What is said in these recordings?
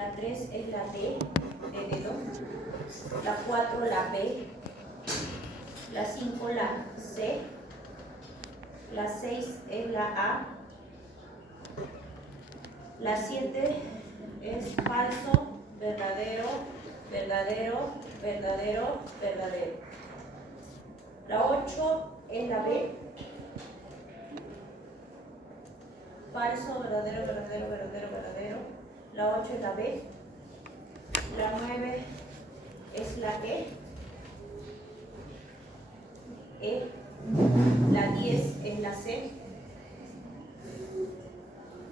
la 3 es la D de dedo, la 4 la B, la 5 la C, la 6 es la A, la 7 es falso, verdadero, verdadero, verdadero, verdadero. La 8 es la B, falso, verdadero, verdadero, verdadero, verdadero. La 8 es la B, la 9 es la la 10 es la C,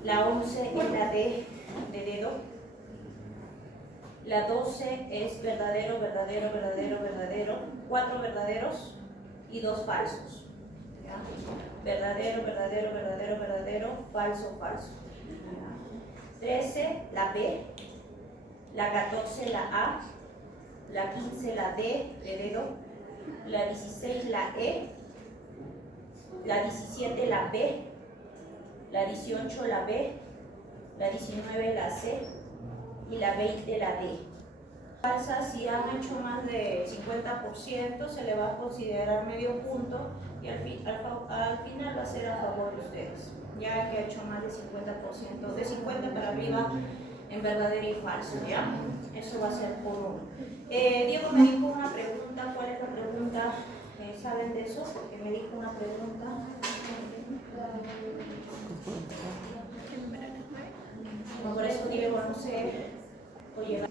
la 11 es la D de dedo, la 12 es verdadero, verdadero, verdadero, verdadero, 4 verdaderos y 2 falsos. ¿Ya? Verdadero, verdadero, verdadero, verdadero, falso, falso. 13 la B, la 14 la A, la 15 la D de dedo, la 16 la E, la 17 la B, la 18 la B, la 19 la C y la 20 la D. Falsa, si han hecho más de 50%, se le va a considerar medio punto y al final va a ser a favor de ustedes, ya que ha hecho más de 50%, de 50 para arriba en verdadero y falso, ¿ya? Eso va a ser por uno. Diego me dijo una pregunta. ¿Cuál es la pregunta? ¿Saben de eso? Porque me dijo una pregunta. No, por eso Diego, no sé. Oye,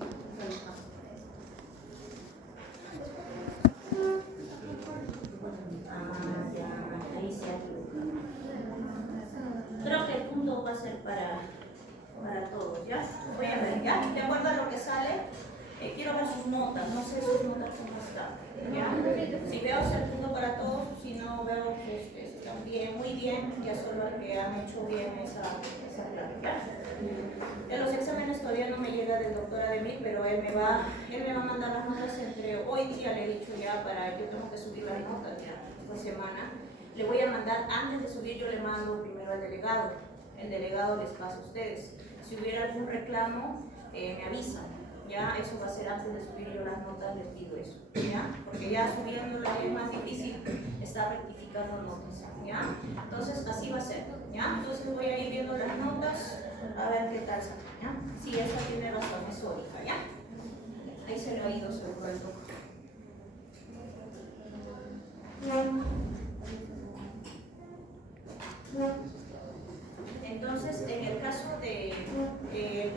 ahí se ha equivocado. Creo que el punto va a ser para todos, ¿ya? Voy a ver, ¿ya? De acuerdo a lo que sale, quiero ver sus notas, no sé sus notas cómo están, ¿ya? Si veo es el punto para todos, si no veo que están bien, muy bien, ya solo el que han hecho bien esa clase, ¿ya? En los exámenes todavía no me llega del doctor Ademir, pero él me va a mandar las notas entre hoy día, le he dicho ya, yo tengo que subir las notas ya esta semana. Le voy a mandar, antes de subir yo le mando primero al delegado, el delegado les pasa a ustedes. Si hubiera algún reclamo, me avisan, ya, eso va a ser antes de subir yo las notas, les pido eso, ya, porque ya subiéndolas es más difícil estar rectificando notas, ya, entonces así va a ser, ya, entonces voy a ir viendo las notas, a ver qué tal sale, ya, si esa tiene razón, es sólica, ya, ahí se lo ha ido seguro el doctor. Entonces, en el caso de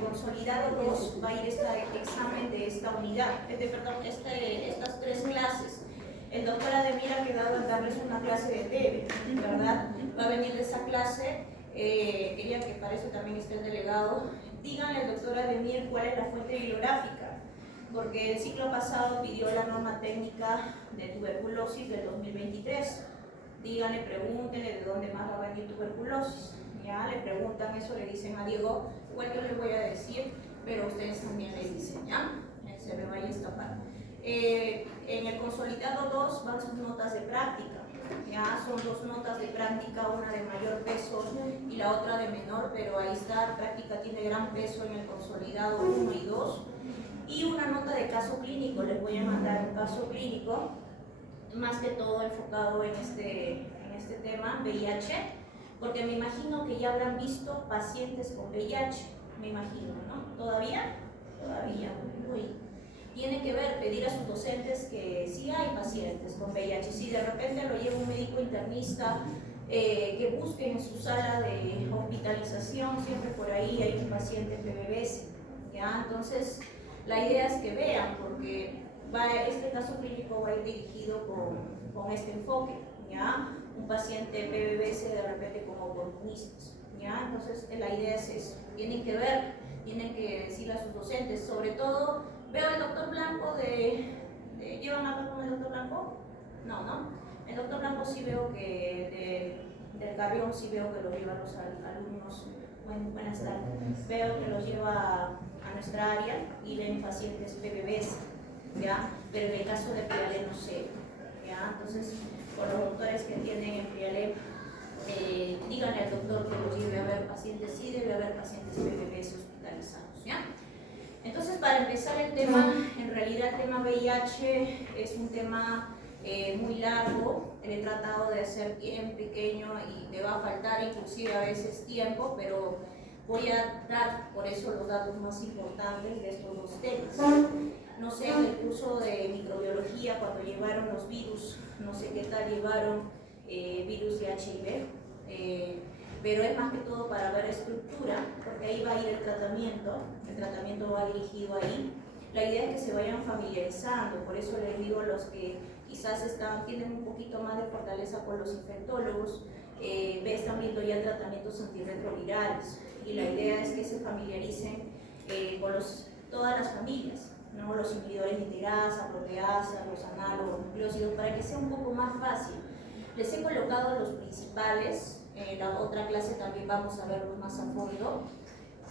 consolidado 2 va a ir este examen de esta unidad, estas 3 clases. El doctor Ademir ha quedado en darles una clase de TEBE, ¿verdad? Va a venir de esa clase, quería que para eso también esté el delegado. Díganle al doctor Ademir cuál es la fuente bibliográfica, porque el ciclo pasado pidió la norma técnica de tuberculosis del 2023. Díganle, pregúntenle de dónde más va a venir tuberculosis. Ya le preguntan eso, le dicen a Diego, igual yo les voy a decir, pero ustedes también le dicen, ¿ya? Se me vaya a escapar. En el consolidado 2 van sus notas de práctica, ya son 2 notas de práctica, una de mayor peso y la otra de menor, pero ahí está, práctica tiene gran peso en el consolidado 1 y 2. Y una nota de caso clínico, les voy a mandar un caso clínico, más que todo enfocado en este tema, VIH, porque me imagino que ya habrán visto pacientes con VIH, me imagino, ¿no? ¿Todavía? Todavía, uy. Tienen que pedir a sus docentes que sí hay pacientes con VIH, si de repente lo lleva un médico internista, que busquen en su sala de hospitalización, siempre por ahí hay un paciente PBBS, ¿ya? Entonces, la idea es que vean, porque este caso clínico va a ir dirigido con este enfoque, ¿ya? Un paciente PBBS de repente como oportunistas, ¿ya? Entonces la idea es eso, tienen que ver, tienen que decirle a sus docentes, sobre todo, veo al doctor Blanco ¿llevan a hablar con el doctor Blanco? No, el doctor Blanco sí veo que del Carrión sí veo que lo lleva a los alumnos, buenas tardes, veo que los lleva a nuestra área y ven pacientes PBBS, ¿ya? Pero en el caso de Prialé no sé, ¿ya? Entonces, por los doctores que tienen en Prialé, díganle al doctor que los lleve a ver pacientes, sí debe haber pacientes PBBS hospitalizados, ¿ya? para empezar el tema, en realidad el tema VIH es un tema muy largo. He tratado de hacer bien pequeño y me va a faltar inclusive a veces tiempo, pero voy a dar por eso los datos más importantes de estos dos temas. No sé, en el curso de microbiología, cuando llevaron los virus, no sé qué tal llevaron virus de HIV, pero es más que todo para ver estructura, porque ahí va a ir el tratamiento va dirigido ahí. La idea es que se vayan familiarizando, por eso les digo, los que quizás tienen un poquito más de fortaleza con los infectólogos, están viendo ya tratamientos antirretrovirales, y la idea es que se familiaricen con todas las familias, ¿no? Los inhibidores de integrasa, proteasa, los análogos, nucleósidos, para que sea un poco más fácil. Les he colocado los principales, en la otra clase también vamos a verlos más a fondo,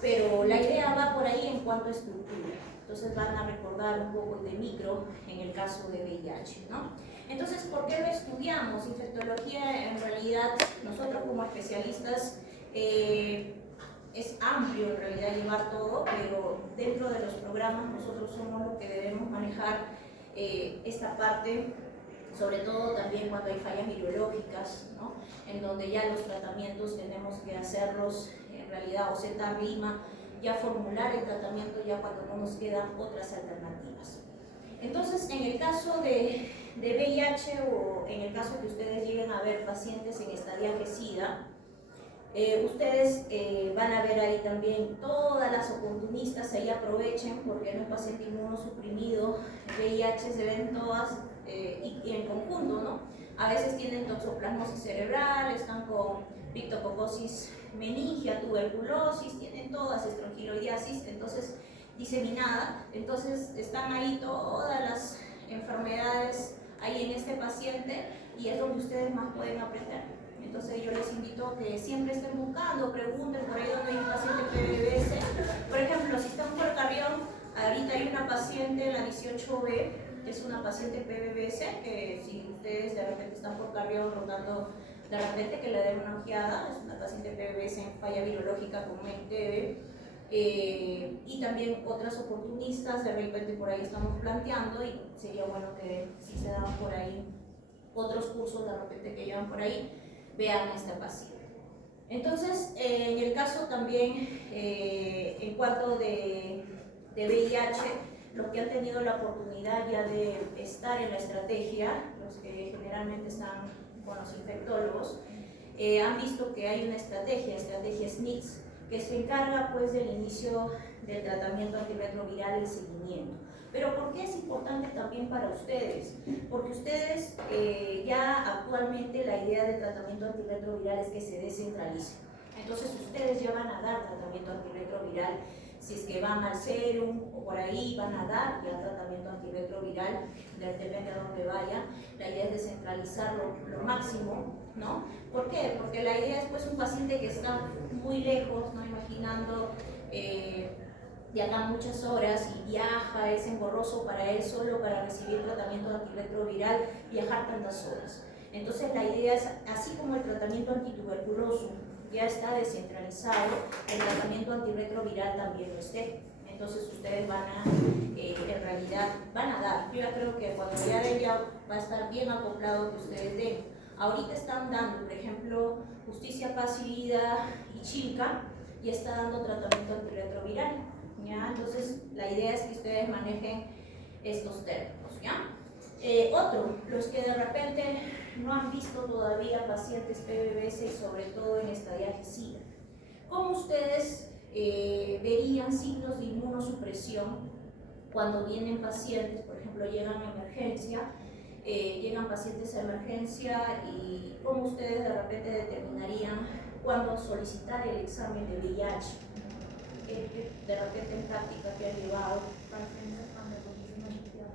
pero la idea va por ahí en cuanto a estructura. Entonces van a recordar un poco de micro en el caso de VIH, ¿no? Entonces, ¿por qué lo estudiamos? Infectología, en realidad, nosotros como especialistas, es amplio en realidad llevar todo, pero dentro de los programas nosotros somos los que debemos manejar esta parte, sobre todo también cuando hay fallas virológicas, ¿no? En donde ya los tratamientos tenemos que hacerlos en realidad o Z-rima, ya formular el tratamiento ya cuando no nos quedan otras alternativas. Entonces, en el caso de VIH o en el caso que ustedes lleguen a ver pacientes en estadio de SIDA, ustedes van a ver ahí también todas las oportunistas, ahí aprovechen porque en un paciente inmunosuprimido VIH se ven todas y en conjunto, ¿no? A veces tienen toxoplasmosis cerebral, están con pictococosis meningia, tuberculosis, tienen todas estrongiloidiasis, entonces diseminada, entonces están ahí todas las enfermedades ahí en este paciente y es donde ustedes más pueden aprender. Entonces yo les invito a que siempre estén buscando, pregunten por ahí donde hay un paciente PBBS. Por ejemplo, si están por Carrión, ahorita hay una paciente, la 18B, que es una paciente PBBS, que si ustedes de repente están por Carrión rotando, de repente que le den una ojeada, es una paciente PBBS en falla virológica con MENTV. Y también otras oportunistas, de repente por ahí estamos planteando y sería bueno que si se dan por ahí otros cursos de repente que llevan por ahí, vean a esta paciente. Entonces, en el caso también, en cuanto de VIH, los que han tenido la oportunidad ya de estar en la estrategia, los que generalmente están con los infectólogos, han visto que hay una estrategia SNITS, que se encarga pues del inicio del tratamiento antirretroviral y seguimiento. Pero ¿por qué es importante también para ustedes? Porque ustedes ya actualmente la idea del tratamiento antirretroviral es que se descentralice. Entonces ustedes ya van a dar tratamiento antirretroviral, si es que van al serum o por ahí van a dar ya tratamiento antirretroviral, depende de dónde vaya. La idea es descentralizarlo lo máximo, ¿no? ¿Por qué? Porque la idea es pues un paciente que está muy lejos, ¿no? Imaginando de acá muchas horas y viaja, es engorroso para él solo para recibir tratamiento antirretroviral, viajar tantas horas. Entonces la idea es, así como el tratamiento antituberculoso ya está descentralizado, el tratamiento antirretroviral también lo esté. Entonces ustedes van a, en realidad, van a dar. Yo ya creo que cuando ya den ya va a estar bien acoplado que ustedes den. Ahorita están dando, por ejemplo, Justicia, Paz y Vida y Chilca, y está dando tratamiento antirretroviral, ¿ya? Entonces la idea es que ustedes manejen estos términos, ¿ya? Otro, los que de repente no han visto todavía pacientes PBBS y sobre todo en estadiaje SIDA, ¿cómo ustedes verían signos de inmunosupresión cuando vienen pacientes, por ejemplo, llegan a emergencia, llegan pacientes a emergencia y cómo ustedes de repente determinarían cuándo solicitar el examen de VIH? De repente en práctica que han llevado.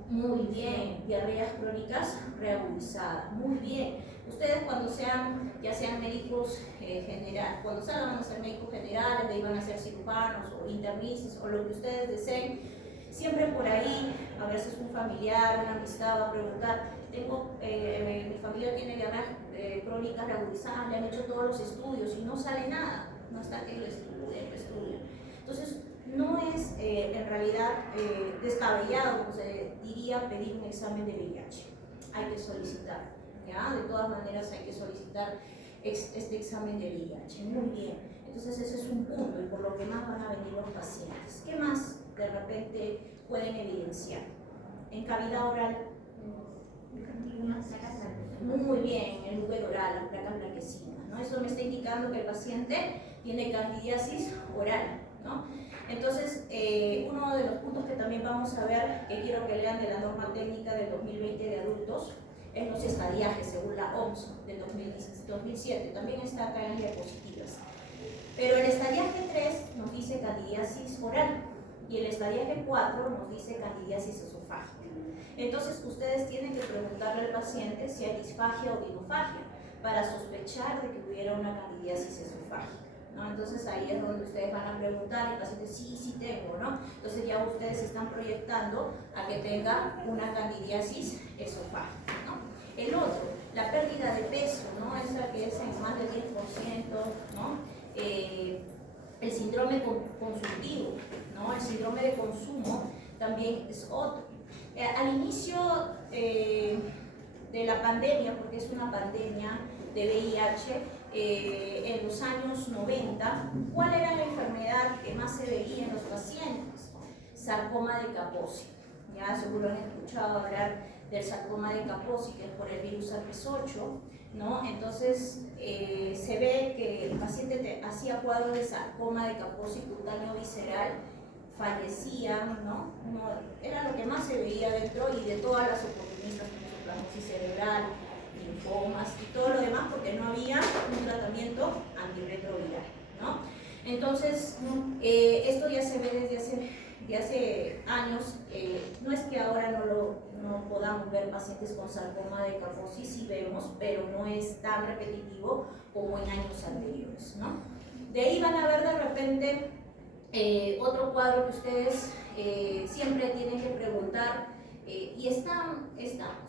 Muy bien, diarreas crónicas reagudizadas, muy bien. Ustedes cuando sean, ya sean médicos generales, cuando salgan van a ser médicos generales, de ahí van a ser cirujanos o internistas o lo que ustedes deseen, siempre por ahí, a veces un familiar, una amistad va a preguntar, mi familia tiene diarreas crónicas reagudizadas, le han hecho todos los estudios y no sale nada, no está que lo estudien. Entonces, no es en realidad descabellado, como se diría, pedir un examen de VIH. Hay que solicitar, ¿ya? De todas maneras hay que solicitar este examen de VIH. Muy bien, entonces ese es un punto y por lo que más van a venir los pacientes. ¿Qué más de repente pueden evidenciar? En cavidad oral. Muy bien, en el lugar oral, las placas blanquecinas, ¿no? Eso me está indicando que el paciente tiene candidiasis oral, ¿no? Entonces, uno de los puntos que también vamos a ver, que quiero que lean de la norma técnica del 2020 de adultos, es los estadiajes según la OMS del 2007, también está acá en las diapositivas. Pero el estadiaje 3 nos dice candidiasis oral y el estadiaje 4 nos dice candidiasis esofágica. Entonces, ustedes tienen que preguntarle al paciente si hay disfagia o dinofagia para sospechar de que tuviera una candidiasis esofágica, ¿no? Entonces, ahí es donde ustedes van a preguntar y el paciente, sí tengo, ¿no? Entonces, ya ustedes se están proyectando a que tenga una candidiasis esofágica, ¿no? El otro, la pérdida de peso, ¿no? Esa que es en más del 10%, ¿no? El síndrome consultivo, ¿no? El síndrome de consumo también es otro. Al inicio de la pandemia, porque es una pandemia de VIH, en los años 90, ¿cuál era la enfermedad que más se veía en los pacientes? Sarcoma de Kaposi. Ya seguro han escuchado hablar del sarcoma de Kaposi, que es por el virus herpes 8, ¿no? Entonces se ve que el paciente hacía cuadros de sarcoma de Kaposi cutáneo visceral, fallecían, ¿no? Era lo que más se veía dentro y de todas las oportunistas, como plasmosis cerebral, linfomas y todo lo demás, porque no había un tratamiento antirretroviral, ¿no? Entonces, esto ya se ve desde hace años. No es que ahora no podamos ver pacientes con sarcoma de Kaposi, sí vemos, pero no es tan repetitivo como en años anteriores, ¿no? De ahí van a ver de repente otro cuadro que ustedes siempre tienen que preguntar, y estamos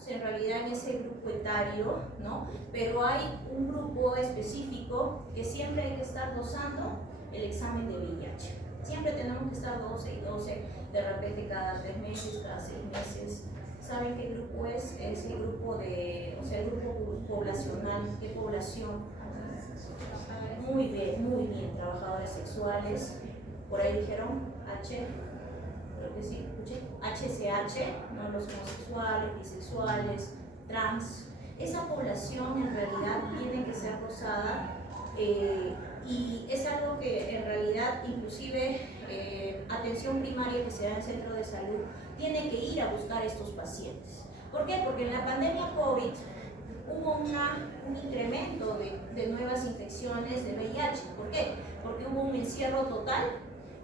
en realidad en ese grupo etario, ¿no? Pero hay un grupo específico que siempre hay que estar dosando el examen de VIH. Siempre tenemos que estar 12 y 12, de repente cada 3 meses, cada 6 meses. ¿Saben qué grupo es? Es el grupo el grupo poblacional. ¿Qué población? Muy bien, trabajadores sexuales. Por ahí dijeron creo que sí, escuché, HCH, ¿no? Los homosexuales, bisexuales, trans. Esa población en realidad tiene que ser dosada y es algo que en realidad inclusive atención primaria que se da en el centro de salud tiene que ir a buscar a estos pacientes. ¿Por qué? Porque en la pandemia COVID hubo un incremento de nuevas infecciones de VIH. ¿Por qué? Porque hubo un encierro total,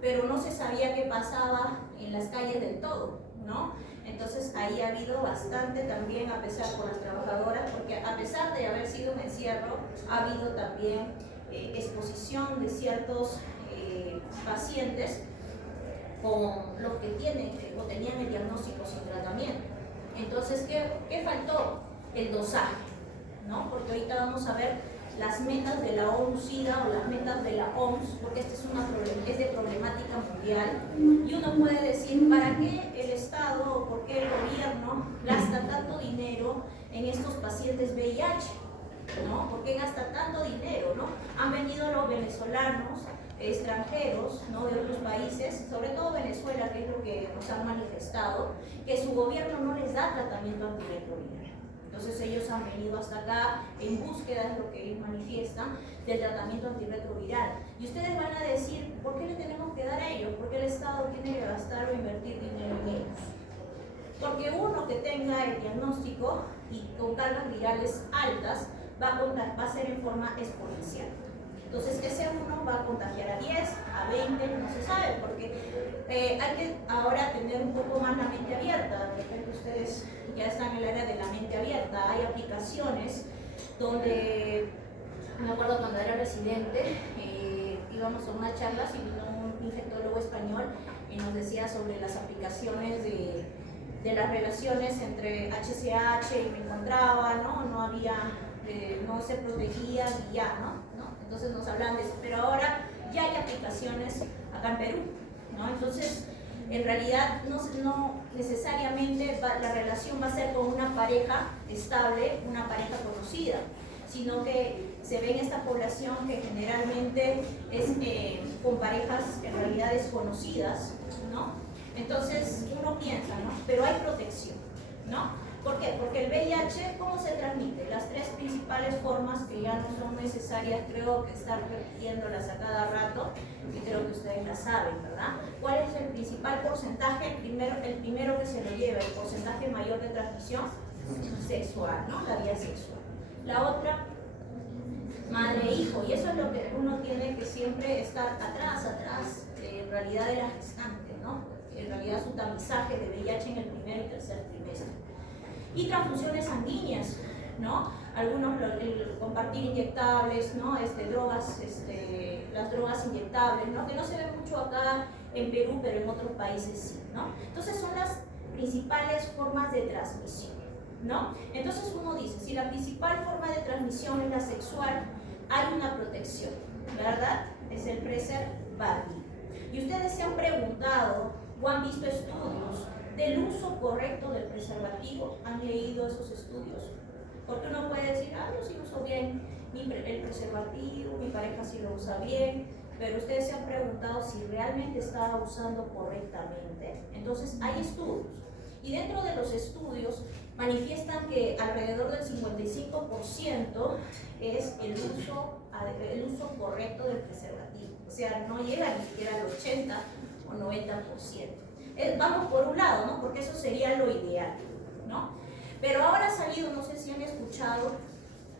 pero no se sabía qué pasaba en las calles del todo, ¿no? Entonces ahí ha habido bastante también, a pesar por las trabajadoras, porque a pesar de haber sido un encierro, ha habido también exposición de ciertos pacientes con los que tienen o tenían el diagnóstico sin tratamiento. Entonces, ¿qué faltó? El dosaje, ¿no? Porque ahorita vamos a ver las metas de la ONU-SIDA o las metas de la OMS, porque esta es de problemática mundial, y uno puede decir, ¿para qué el Estado o por qué el gobierno gasta tanto dinero en estos pacientes VIH? ¿No? ¿Por qué gasta tanto dinero? ¿No? Han venido los venezolanos, extranjeros, ¿no? De otros países, sobre todo Venezuela, que es lo que nos han manifestado, que su gobierno no les da tratamiento antirretroviral. Entonces ellos han venido hasta acá en búsqueda, es lo que ellos manifiestan, del tratamiento antirretroviral. Y ustedes van a decir, ¿por qué le tenemos que dar a ellos? ¿Por qué el Estado tiene que gastar o invertir dinero en ellos? Porque uno que tenga el diagnóstico y con cargas virales altas va a ser en forma exponencial. Entonces ese uno va a contagiar a 10, a 20, no se sabe, porque hay que ahora tener un poco más la mente abierta. De repente ustedes ya están en el área de la mente abierta. Hay aplicaciones donde, me acuerdo cuando era residente, íbamos a una charla y vino un infectólogo español y nos decía sobre las aplicaciones de las relaciones entre HCH y me encontraba, no había, no se protegía y ya, ¿no? Entonces nos hablan de eso, pero ahora ya hay aplicaciones acá en Perú, ¿no? Entonces, en realidad no necesariamente la relación va a ser con una pareja estable, una pareja conocida, sino que se ve en esta población que generalmente es con parejas en realidad desconocidas, ¿no? Entonces uno piensa, ¿no? Pero hay protección, ¿no? ¿Por qué? Porque el VIH, ¿cómo se transmite? Las tres principales formas que ya no son necesarias, creo que estar repitiéndolas a cada rato, y creo que ustedes las saben, ¿verdad? ¿Cuál es el principal porcentaje? El primero que se lo lleva, el porcentaje mayor de transmisión sexual, ¿no? La vía sexual. La otra, madre e hijo, y eso es lo que uno tiene que siempre estar atrás, en realidad de la gestante, ¿no? En realidad su tamizaje de VIH en el primer y tercer trimestre. Y transfusiones sanguíneas, ¿no? Algunos el compartir inyectables, ¿no? Drogas, las drogas inyectables, ¿no? Que no se ve mucho acá en Perú, pero en otros países sí, ¿no? Entonces son las principales formas de transmisión, ¿no? Entonces uno dice, si la principal forma de transmisión es la sexual, hay una protección, ¿verdad? Es el preservativo. Y ustedes se han preguntado o han visto estudios del uso correcto del preservativo. ¿Han leído esos estudios? Porque uno puede decir, yo sí uso bien el preservativo, mi pareja sí lo usa bien, pero ustedes se han preguntado si realmente está usando correctamente. Entonces hay estudios, y dentro de los estudios manifiestan que alrededor del 55% es el uso correcto del preservativo, o sea, no llega ni siquiera al 80 o 90%. Vamos por un lado, ¿no? Porque eso sería lo ideal, ¿no? Pero ahora ha salido, no sé si han escuchado,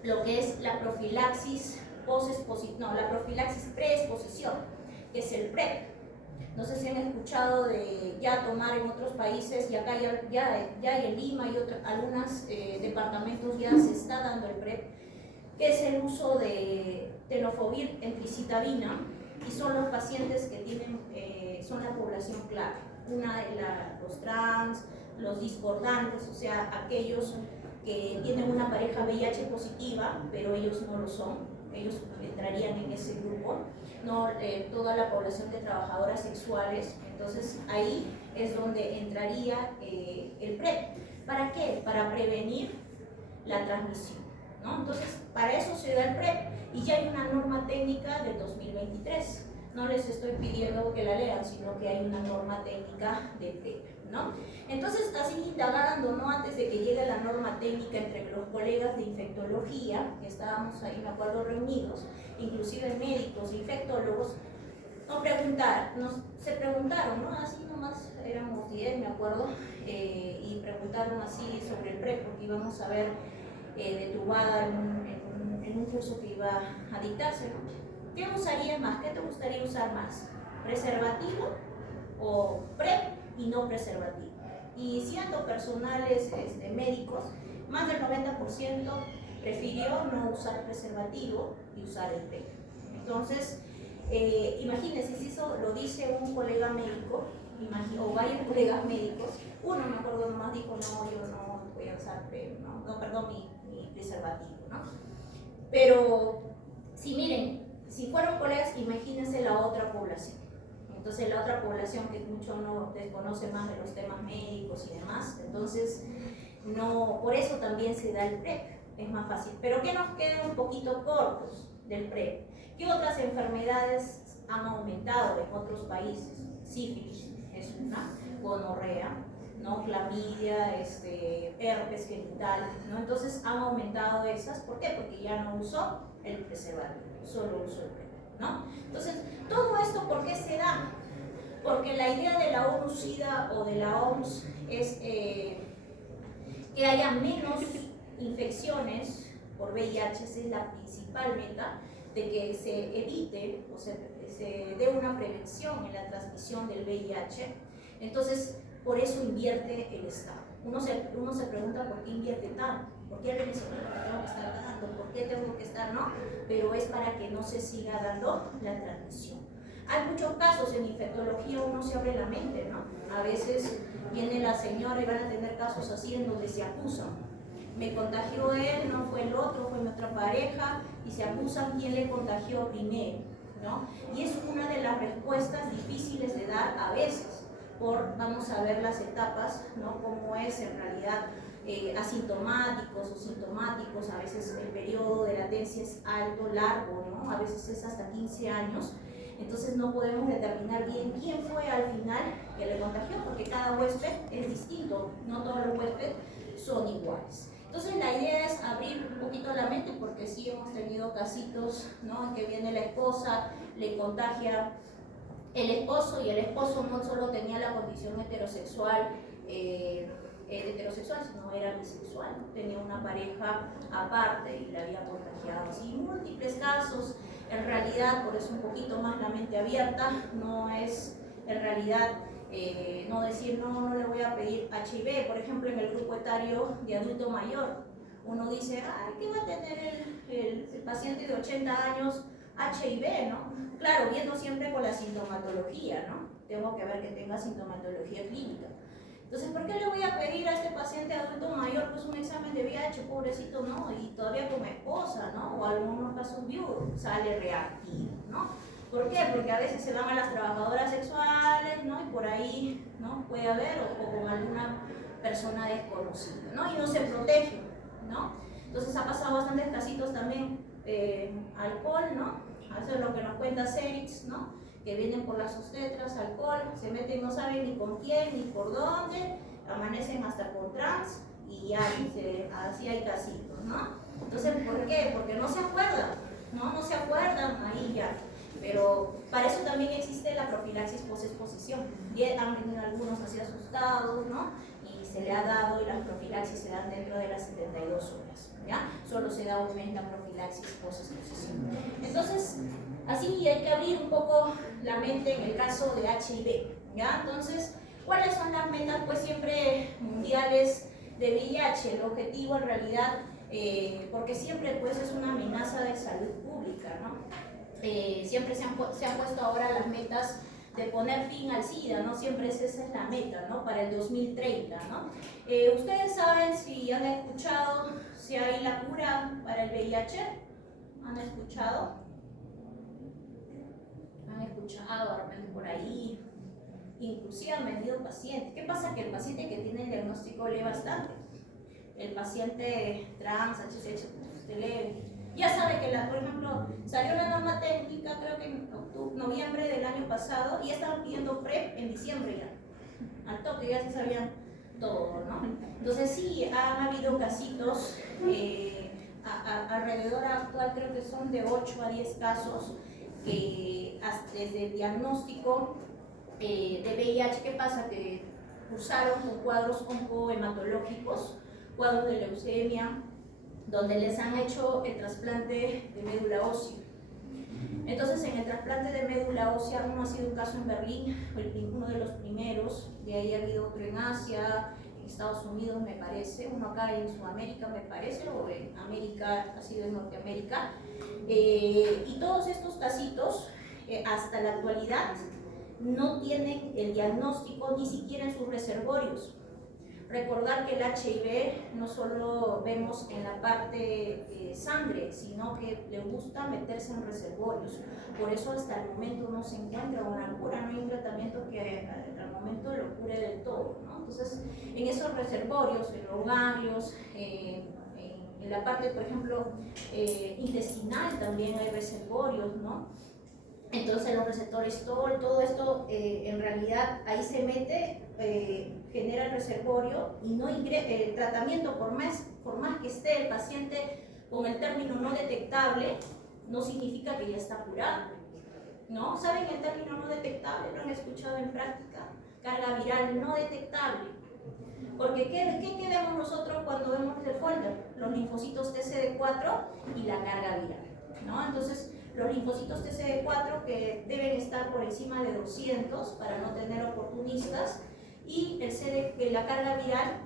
lo que es la profilaxis la profilaxis preexposición, que es el PrEP. No sé si han escuchado de ya tomar en otros países, y acá ya en Lima y algunos departamentos ya se está dando el PrEP, que es el uso de tenofovir en tricitabina, y son los pacientes que tienen, son la población clave. Los trans, los discordantes, o sea, aquellos que tienen una pareja VIH positiva, pero ellos no lo son, ellos entrarían en ese grupo, no toda la población de trabajadoras sexuales. Entonces ahí es donde entraría el PrEP. ¿Para qué? Para prevenir la transmisión, ¿no? Entonces, para eso se da el PrEP, y ya hay una norma técnica del 2023. No les estoy pidiendo que la lean, sino que hay una norma técnica de PrEP, ¿no? Entonces, así indagando, ¿no? Antes de que llegue la norma técnica, entre los colegas de infectología, que estábamos ahí, me acuerdo, reunidos, inclusive médicos, infectólogos, se preguntaron, ¿no? Así nomás éramos 10, me acuerdo, y preguntaron así sobre el PrEP, porque íbamos a ver de Tubada en un curso que iba a dictarse, ¿no? ¿Qué usarías más? ¿Qué te gustaría usar más? ¿Preservativo o PrEP y no preservativo? Y siendo personales médicos, más del 90% prefirió no usar preservativo y usar el PrEP. Entonces, imagínense, si eso lo dice un colega médico, o varios colegas médicos, uno, me acuerdo, nomás dijo, no, yo no voy a usar PrEP, mi preservativo, ¿no? Pero, si miren, si fueron colegas, imagínense la otra población. Entonces, la otra población que mucho no desconoce más de los temas médicos y demás, entonces, por eso también se da el PrEP, es más fácil. Pero ¿qué nos queda un poquito cortos del PrEP? ¿Qué otras enfermedades han aumentado en otros países? Sífilis es una, gonorrea, ¿no? Clamidia, herpes genital, ¿no? Entonces han aumentado esas. ¿Por qué? Porque ya no usó el preservativo, solo usó el PrEP, ¿no? Entonces, todo esto, ¿por qué se da? Porque la idea de la ONU-SIDA o de la OMS es que haya menos infecciones por VIH. Esa es la principal meta, de que se evite o se dé una prevención en la transmisión del VIH. Entonces, por eso invierte el Estado. Uno se pregunta por qué invierte tanto, por qué el venezolano tengo que estar dando, por qué tengo que estar, ¿no? Pero es para que no se siga dando la transmisión. Hay muchos casos en infectología, uno se abre la mente, ¿no? A veces viene la señora y van a tener casos así en donde se acusan. Me contagió él, no fue el otro, fue mi otra pareja, y se acusan quién le contagió primero. ¿no? Y es una de las respuestas difíciles de dar a veces, vamos a ver las etapas, ¿no? Cómo es en realidad asintomáticos o sintomáticos, a veces el periodo de latencia es alto, largo, ¿no? A veces es hasta 15 años, entonces no podemos determinar bien quién fue al final que le contagió, porque cada huésped es distinto, no todos los huéspedes son iguales. Entonces la idea es abrir un poquito la mente, porque sí hemos tenido casitos, ¿no? En que viene la esposa, le contagia el esposo, y el esposo no solo tenía la condición heterosexual, sino era bisexual, tenía una pareja aparte y le había contagiado. Así, múltiples casos, en realidad, por eso un poquito más la mente abierta, no es en realidad no decir no le voy a pedir HIV, por ejemplo, en el grupo etario de adulto mayor. Uno dice, ay, ¿qué va a tener el paciente de 80 años HIV, ¿no? Claro, viendo siempre con la sintomatología, ¿no? Tengo que ver que tenga sintomatología clínica. Entonces, ¿por qué le voy a pedir a este paciente adulto mayor pues un examen de VIH, pobrecito, ¿no? Y todavía con esposa, ¿no? O algunos casos viudos, sale reactivo, ¿no? ¿Por qué? Porque a veces se van a las trabajadoras sexuales, ¿no? Y por ahí, ¿no? Puede haber, o con alguna persona desconocida, ¿no? Y no se protege, ¿no? Entonces ha pasado bastantes casitos también, alcohol, ¿no? Eso es lo que nos cuenta Serix, ¿no? Que vienen por las obstetras, alcohol, se meten, no saben ni con quién, ni por dónde, amanecen hasta con trans, y ya, así hay casitos, ¿no? Entonces, ¿por qué? Porque no se acuerdan, ¿no? No se acuerdan, ahí ya. Pero para eso también existe la profilaxis post-exposición. Y han venido algunos así asustados, ¿no? Y se le ha dado, y las profilaxis se dan dentro de las 72 horas, ¿ya? Solo se da un mes la profilaxis post-exposición. Entonces, así hay que abrir un poco la mente en el caso de HIV, ¿ya? Entonces, ¿cuáles son las metas? Pues siempre mundiales de VIH. El objetivo en realidad, porque siempre pues es una amenaza de salud pública, ¿no? Siempre se han puesto ahora las metas de poner fin al SIDA, ¿no? Siempre esa es la meta, ¿no? Para el 2030, ¿no? Ustedes saben, si han escuchado, si hay la cura para el VIH, ¿han escuchado? ¿Han escuchado de repente por ahí? Inclusive han vendido pacientes. ¿Qué pasa? Que el paciente que tiene el diagnóstico lee bastante. El paciente trans, HCH, usted lee. Ya sabe que, por ejemplo, salió la norma técnica, creo que en noviembre del año pasado, y ya estaban pidiendo PrEP en diciembre ya. Al toque ya se sabían todo, ¿no? Entonces sí, han habido casitos, alrededor actual creo que son de 8 a 10 casos, que desde el diagnóstico de VIH, ¿qué pasa? Que cursaron con cuadros oncohematológicos, cuadros de leucemia, donde les han hecho el trasplante de médula ósea. Entonces, en el trasplante de médula ósea, uno ha sido un caso en Berlín, uno de los primeros, de ahí ha habido otro en Asia, en Estados Unidos me parece, uno acá en Sudamérica me parece, o en América, ha sido en Norteamérica, y todos estos casitos, hasta la actualidad, no tienen el diagnóstico ni siquiera en sus reservorios. Recordar que el HIV no solo vemos en la parte sangre, sino que le gusta meterse en reservorios. Por eso hasta el momento no se encuentra una cura, no hay un tratamiento que al momento lo cure del todo, ¿no? Entonces, en esos reservorios, en los ganglios, en la parte, por ejemplo, intestinal también hay reservorios, ¿no? Entonces los receptores TOL, todo esto en realidad ahí se mete, genera el reservorio y no el tratamiento, por más que esté el paciente con el término no detectable, no significa que ya está curado, ¿no? ¿Saben el término no detectable? ¿Lo han escuchado en práctica? Carga viral no detectable. Porque ¿qué vemos nosotros cuando vemos el folder? Los linfocitos TCD4 y la carga viral, ¿no? Entonces, los linfocitos TCD4 que deben estar por encima de 200 para no tener oportunistas, y la carga viral,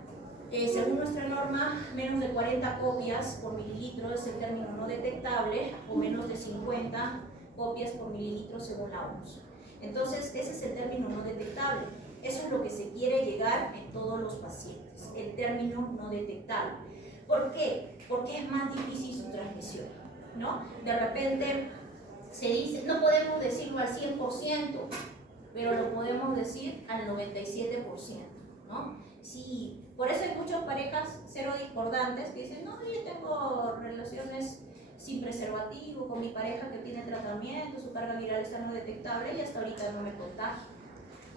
según nuestra norma, menos de 40 copias por mililitro es el término no detectable, o menos de 50 copias por mililitro según la OMS. Entonces, ese es el término no detectable. Eso es lo que se quiere llegar en todos los pacientes, el término no detectable. ¿Por qué? Porque es más difícil su transmisión, ¿no? De repente se dice, no podemos decirlo al 100%, pero lo podemos decir al 97%, ¿no? Sí, por eso hay muchas parejas cero discordantes que dicen, no, yo tengo relaciones sin preservativo con mi pareja que tiene tratamiento, su carga viral está no detectable y hasta ahorita no me contagio.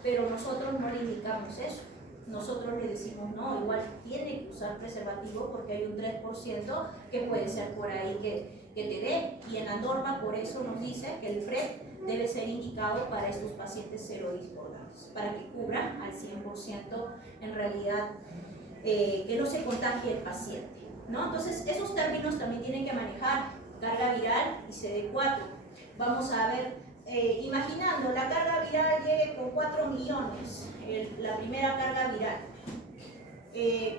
Pero nosotros no le indicamos eso. Nosotros le decimos, no, igual tiene que usar preservativo porque hay un 3% que puede ser por ahí que te dé. Y en la norma por eso nos dice que el PrEP debe ser indicado para estos pacientes cero discordantes, para que cubra al 100% en realidad que no se contagie el paciente, ¿no? Entonces, esos términos también tienen que manejar carga viral y CD4. Vamos a ver, imaginando la carga viral llegue con 4 millones, la primera carga viral.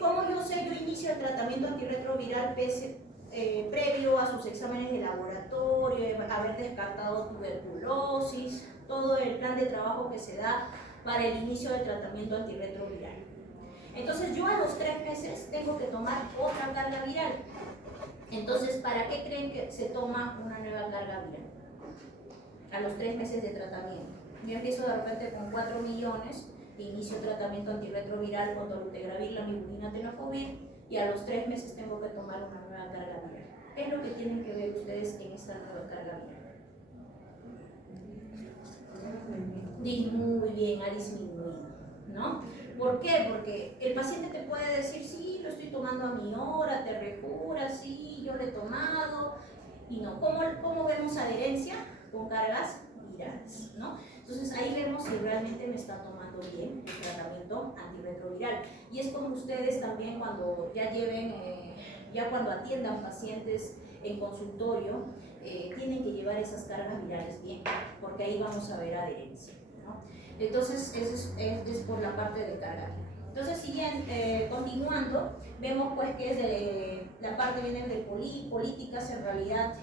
¿Cómo yo sé? Yo inicio el tratamiento antirretroviral previo a sus exámenes de laboratorio, haber descartado tuberculosis, todo el plan de trabajo que se da para el inicio del tratamiento antirretroviral. Entonces yo a los 3 meses tengo que tomar otra carga viral. Entonces, ¿para qué creen que se toma una nueva carga viral? A los 3 meses de tratamiento. Yo empiezo de repente con 4 millones, inicio tratamiento antirretroviral con dolutegravir, lamivudina, tenofovir, y a los 3 meses tengo que tomar una nueva carga viral. ¿Qué es lo que tienen que ver ustedes en esta nueva carga viral? Muy bien, ha disminuido, ¿no? ¿Por qué? Porque el paciente te puede decir, sí, lo estoy tomando a mi hora, te rejura, sí, yo lo he tomado, y no. ¿Cómo vemos adherencia? Con cargas virales, ¿no? Entonces ahí vemos si realmente me está tomando bien el tratamiento antirretroviral. Y es como ustedes también cuando ya lleven, ya cuando atiendan pacientes en consultorio, tienen que llevar esas cargas virales bien, porque ahí vamos a ver adherencia, ¿no? Entonces eso es por la parte de carga viral. Entonces, siguiente, continuando, vemos pues que es la parte viene de políticas en realidad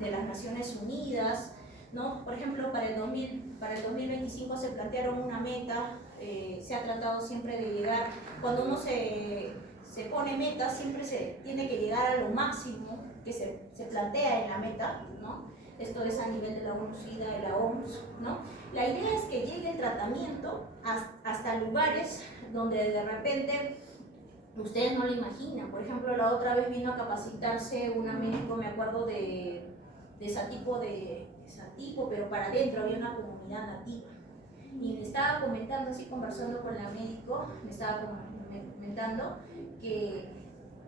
de las Naciones Unidas, ¿no? Por ejemplo, para el 2025 se plantearon una meta, se ha tratado siempre de llegar, cuando uno se pone metas, siempre se tiene que llegar a lo máximo que se plantea en la meta, ¿no? Esto es a nivel de la ONU-SIDA, de la OMS, ¿no? La idea es que llegue el tratamiento hasta lugares donde de repente ustedes no lo imaginan. Por ejemplo, la otra vez vino a capacitarse una médico, me acuerdo de Satipo, pero para adentro había una comunidad nativa. Y me estaba comentando, así conversando con la médico, me estaba comentando que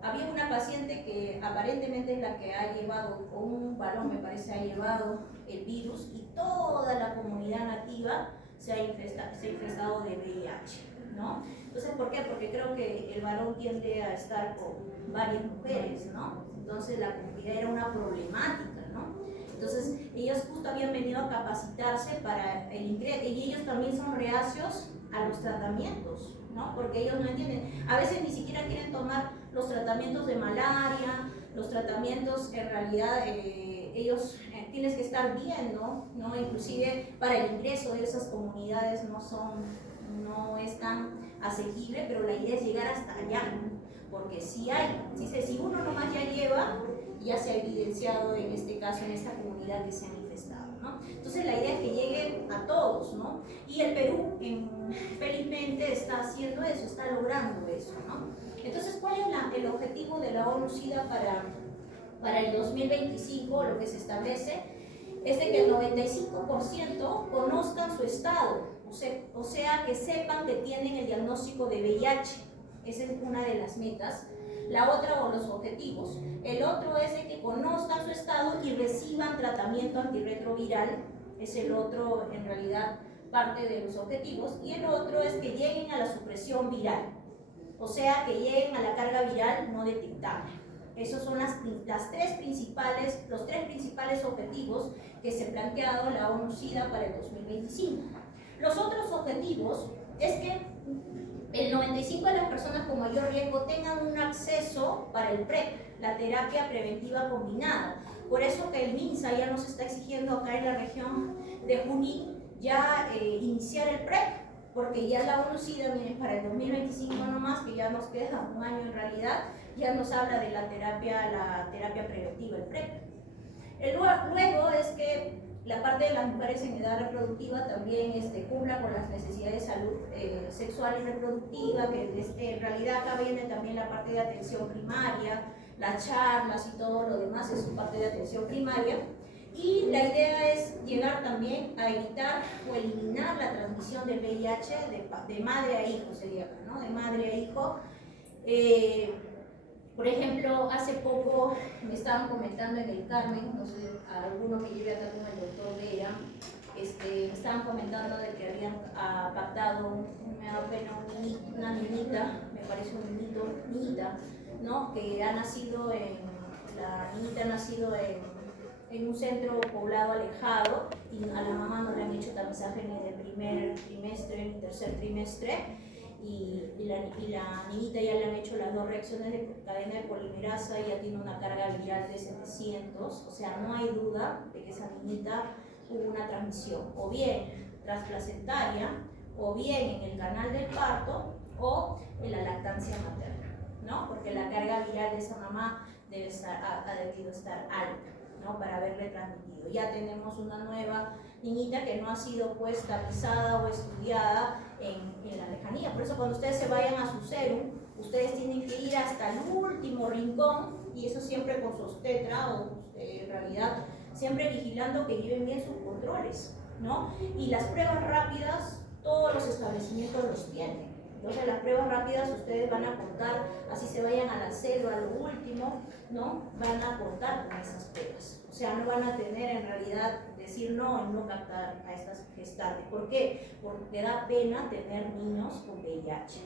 había una paciente que aparentemente es la que ha llevado, o un varón me parece ha llevado el virus, y toda la comunidad nativa se ha infestado de VIH, ¿no? Entonces, ¿por qué? Porque creo que el varón tiende a estar con varias mujeres, ¿no? Entonces la comunidad era una problemática, ¿no? Entonces, ellos justo habían venido a capacitarse para el ingreso, y ellos también son reacios a los tratamientos, ¿no? Porque ellos no entienden, a veces ni siquiera quieren tomar los tratamientos de malaria, los tratamientos en realidad ellos tienes que estar bien, ¿no? Inclusive para el ingreso de esas comunidades no es tan asequible, pero la idea es llegar hasta allá, porque si uno nomás ya lleva, ya se ha evidenciado en este caso, en esta comunidad que se han infestado, ¿no? Entonces la idea es que lleguen a todos, ¿no? Y el Perú felizmente está haciendo eso, está logrando eso, ¿no? Entonces, ¿cuál es el objetivo de la ONU-SIDA para el 2025? Lo que se establece es de que el 95% conozcan su estado, o sea, que sepan que tienen el diagnóstico de VIH. Esa es una de las metas. La otra, o los objetivos. El otro es de que conozcan su estado y reciban tratamiento antirretroviral. Es el otro, en realidad, parte de los objetivos. Y el otro es que lleguen a la supresión viral. O sea, que lleguen a la carga viral no detectable. Esos son los tres principales objetivos que se ha planteado la ONU-SIDA para el 2025. Los otros objetivos es que el 95% de las personas con mayor riesgo tengan un acceso para el PrEP, la terapia preventiva combinada. Por eso que el MINSA ya nos está exigiendo acá en la región de Junín ya iniciar el PrEP, porque ya la ONU-SIDA, miren, para el 2025 nomás, que ya nos queda un año en realidad, ya nos habla de la terapia preventiva, el PrEP. Luego es que la parte de las mujeres en edad reproductiva también cumpla con las necesidades de salud sexual y reproductiva, que en realidad acá viene también la parte de atención primaria, las charlas y todo lo demás es parte de atención primaria. Y la idea es llegar también a evitar o eliminar la transmisión del VIH de madre a hijo, sería, ¿no? De madre a hijo. Por ejemplo, hace poco me estaban comentando en el Carmen, no sé, a alguno que lleve acá con el doctor Vera, me estaban comentando de que habían pactado, me da pena, una niñita, me parece un niñita, ¿no? Que ha nacido la niñita ha nacido en un centro poblado alejado y a la mamá no le han hecho tamizaje ni del primer trimestre ni tercer trimestre. Y la niñita ya le han hecho las 2 reacciones de cadena de polimerasa y ya tiene una carga viral de 700, o sea, no hay duda de que esa niñita hubo una transmisión, o bien transplacentaria, o bien en el canal del parto, o en la lactancia materna, ¿no? Porque la carga viral de esa mamá ha debido estar alta, ¿no? Para haberle transmitido. Ya tenemos una nueva niñita que no ha sido pues tapizada o estudiada en la lejanía. Por eso cuando ustedes se vayan a su serum, ustedes tienen que ir hasta el último rincón, y eso siempre con su obstetra o en realidad siempre vigilando que lleven bien sus controles, ¿no? Y las pruebas rápidas, todos los establecimientos los tienen. Entonces las pruebas rápidas ustedes van a contar, así se vayan a la célula, a lo último, ¿no? Van a contar con esas pruebas. O sea, no van a tener en realidad decir no y no captar a estas gestantes. ¿Por qué? Porque da pena tener niños con VIH.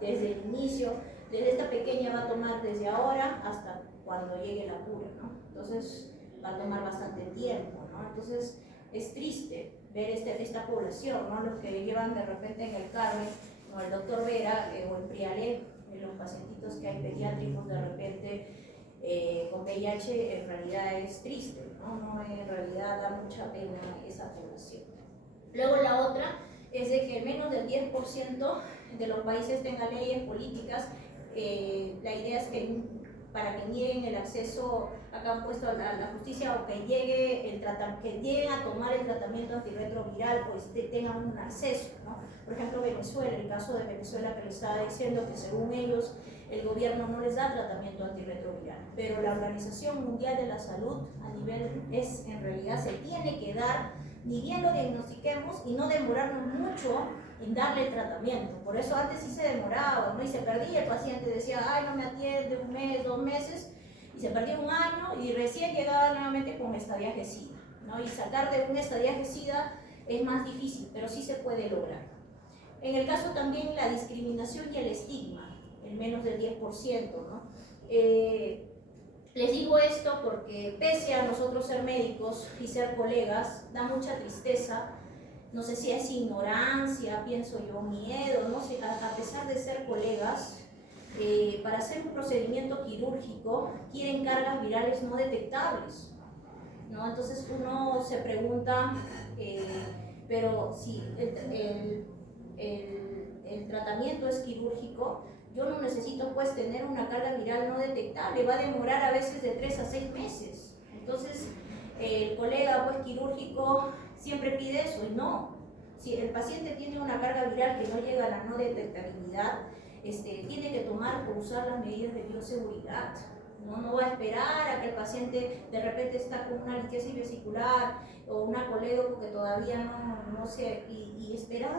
Desde el inicio, desde esta pequeña va a tomar desde ahora hasta cuando llegue la cura, ¿no? Entonces va a tomar bastante tiempo, ¿no? Entonces es triste ver esta población, ¿no? Los que llevan de repente en el Carmen, o el doctor Vera, o el Priale, los pacientitos que hay pediátricos de repente con VIH, en realidad es triste, ¿no? En realidad da mucha pena esa población. Luego la otra es de que menos del 10% de los países tengan leyes políticas. La idea es que para que nieguen el acceso, acá han puesto a la justicia, o que lleguen a tomar el tratamiento antirretroviral, pues tengan un acceso, ¿no? Por ejemplo, Venezuela, el caso de Venezuela que les estaba diciendo que según ellos el gobierno no les da tratamiento antirretroviral, pero la Organización Mundial de la Salud a nivel en realidad se tiene que dar, ni bien lo diagnostiquemos, y no demorarnos mucho en darle el tratamiento. Por eso antes sí se demoraba, ¿no? Y se perdía, el paciente decía, ay, no me atiende 1 mes, 2 meses, y se perdió 1 año y recién llegaba nuevamente con estadiaje SIDA, ¿no? Y sacar de un estadiaje SIDA es más difícil, pero sí se puede lograr. En el caso también la discriminación y el estigma, el menos del 10%, ¿no? Les digo esto porque pese a nosotros ser médicos y ser colegas, da mucha tristeza, no sé si es ignorancia, pienso yo, miedo, no sé, a pesar de ser colegas, para hacer un procedimiento quirúrgico quieren cargas virales no detectables, ¿no? Entonces uno se pregunta, pero si el tratamiento es quirúrgico, yo no necesito pues tener una carga viral no detectable, va a demorar a veces de 3 a 6 meses. Entonces el colega pues quirúrgico siempre pide eso, y no. Si el paciente tiene una carga viral que no llega a la no detectabilidad, tiene que tomar o usar las medidas de bioseguridad. No va a esperar a que el paciente de repente está con una liquesis vesicular o una colédoco que todavía no sé, y esperar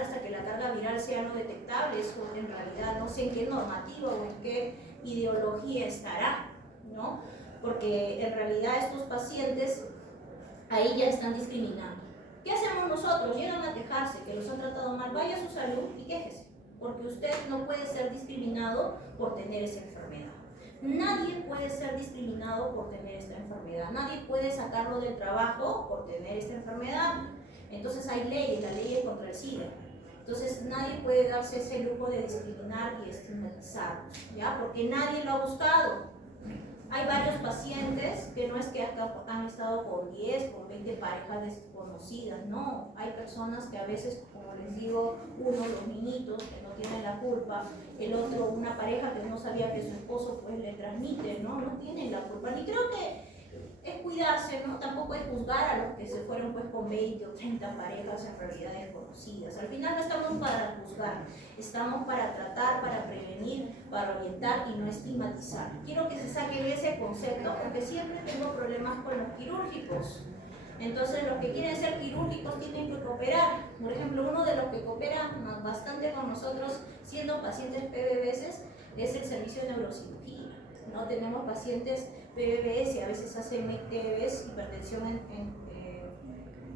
hasta que la carga viral sea no detectable. Eso en realidad no sé en qué normativa o en qué ideología estará, ¿no? Porque en realidad estos pacientes ahí ya están discriminando. ¿Qué hacemos nosotros? Llegan a quejarse que los han tratado mal, vaya a su salud y quéjese, porque usted no puede ser discriminado por tener esa enfermedad. Nadie puede ser discriminado por tener esta enfermedad. Nadie puede sacarlo del trabajo por tener esta enfermedad. Entonces hay leyes, la ley es contra el SIDA. Entonces nadie puede darse ese lujo de discriminar y estigmatizarlos, ¿ya? Porque nadie lo ha buscado. Hay varios pacientes que no es que han estado con 10, con 20 parejas desconocidas, no. Hay personas que a veces, como les digo, uno, los niñitos que no tienen la culpa, el otro, una pareja que no sabía que su esposo pues le transmite, ¿no? No tienen la culpa. Ni creo que es cuidarse, ¿no? Tampoco es juzgar a los que se fueron pues con 20 o 30 parejas en realidad desconocidas. Al final no estamos para juzgar, estamos para tratar, para prevenir, para orientar y no estigmatizar. Quiero que se saquen ese concepto porque siempre tengo problemas con los quirúrgicos. Entonces los que quieren ser quirúrgicos tienen que cooperar. Por ejemplo, uno de los que coopera bastante con nosotros siendo pacientes PBBS es el servicio de neurocirugía, ¿no? Tenemos pacientes PBBS y a veces hacen MECTEBs, hipertensión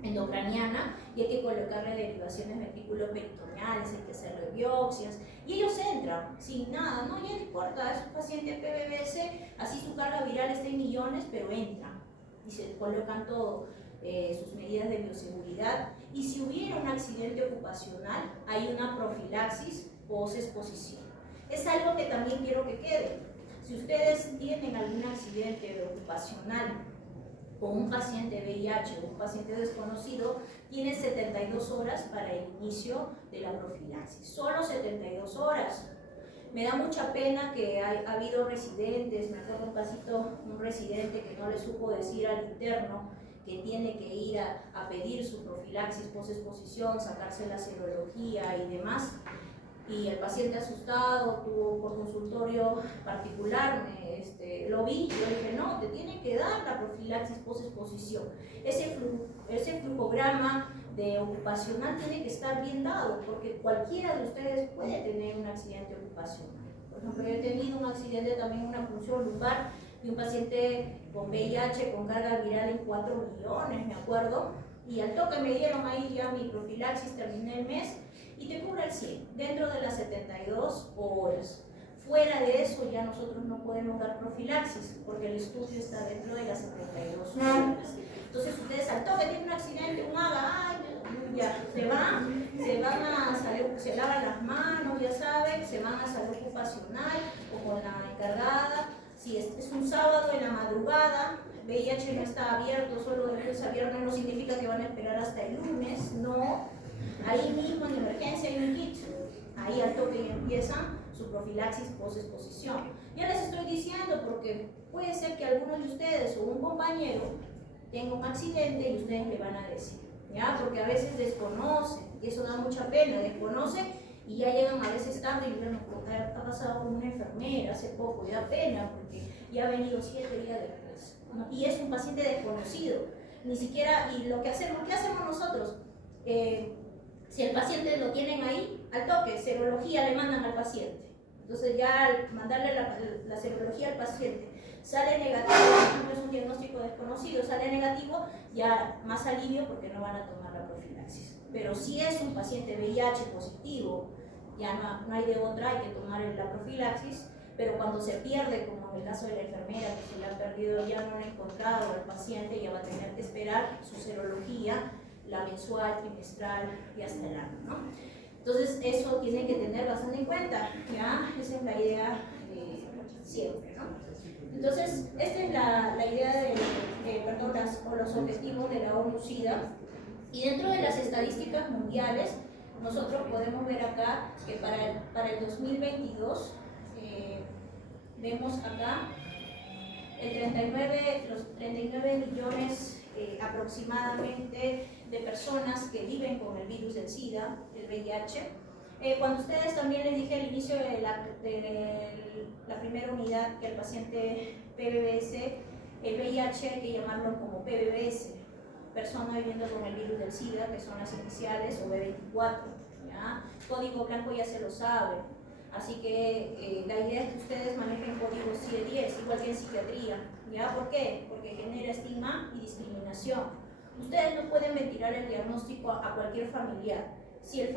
endocraniana, y hay que colocarle derivaciones ventriculoperitoneales, hay que hacerle biopsias, y ellos entran sin nada, no, ya no importa, es un paciente PBBS, así su carga viral está en millones, pero entran y se colocan todo, sus medidas de bioseguridad, y si hubiera un accidente ocupacional, hay una profilaxis post-exposición. Es algo que también quiero que quede. Si ustedes tienen algún accidente ocupacional con un paciente VIH o un paciente desconocido, tienen 72 horas para el inicio de la profilaxis. Solo 72 horas. Me da mucha pena que ha habido residentes, me acuerdo un residente que no le supo decir al interno que tiene que ir a pedir su profilaxis post-exposición, sacarse la serología y demás. Y el paciente asustado, tuvo por consultorio particular, lo vi y yo dije, no, te tiene que dar la profilaxis post-exposición. Ese flujograma de ocupacional tiene que estar bien dado, porque cualquiera de ustedes puede tener un accidente ocupacional. Por ejemplo, yo he tenido un accidente también, una punción lumbar, de un paciente con VIH, con carga viral en 4 millones, me acuerdo, y al toque me dieron ahí ya mi profilaxis, terminé el mes, y te cubre el 100, dentro de las 72 horas. Fuera de eso ya nosotros no podemos dar profilaxis, porque el estudio está dentro de las 72 horas. Entonces ustedes al toque tienen un accidente, un AGA, ya, se van a salud, se lavan las manos, ya saben, se van a salud ocupacional o con la encargada. Si es un sábado en la madrugada, VIH no está abierto, solo de lunes a viernes, no significa que van a esperar hasta el lunes, no. Ahí mismo en emergencia hay un kit, ahí al toque empiezan su profilaxis post-exposición. Ya les estoy diciendo porque puede ser que algunos de ustedes o un compañero tenga un accidente y ustedes le van a decir, ¿ya? Porque a veces desconocen, y eso da mucha pena, desconocen y ya llegan a veces tarde y bueno, ha pasado con una enfermera hace poco, y da pena porque ya ha venido 7 días después, ¿no? Y es un paciente desconocido, ni siquiera, y lo que hacemos, ¿qué hacemos nosotros? Si el paciente lo tienen ahí, al toque, serología le mandan al paciente. Entonces ya al mandarle la serología al paciente, sale negativo, no es un diagnóstico desconocido, sale negativo, ya más alivio porque no van a tomar la profilaxis. Pero si es un paciente VIH positivo, ya no hay de otra, hay que tomar la profilaxis, pero cuando se pierde, como en el caso de la enfermera, que se le ha perdido, ya no ha encontrado al paciente, ya va a tener que esperar su serología, la mensual, trimestral y hasta el año, ¿no? Entonces eso tienen que tener bastante en cuenta, ¿ya? Esa es la idea siempre, ¿no? Entonces, esta es la idea o los objetivos de la ONU-SIDA, y dentro de las estadísticas mundiales, nosotros podemos ver acá que para el 2022, vemos acá los 39 millones aproximadamente de personas que viven con el virus del SIDA, el VIH. Cuando ustedes también les dije al inicio de la primera unidad que el paciente PBBS, el VIH hay que llamarlo como PBBS, persona viviendo con el virus del SIDA, que son las iniciales, o B24, ¿ya? Código blanco ya se lo sabe, así que la idea es que ustedes manejen código CIE-10, igual que en psiquiatría, ¿ya? ¿Por qué? Porque genera estigma y discriminación. Ustedes no pueden ventilar el diagnóstico a cualquier familiar. Si el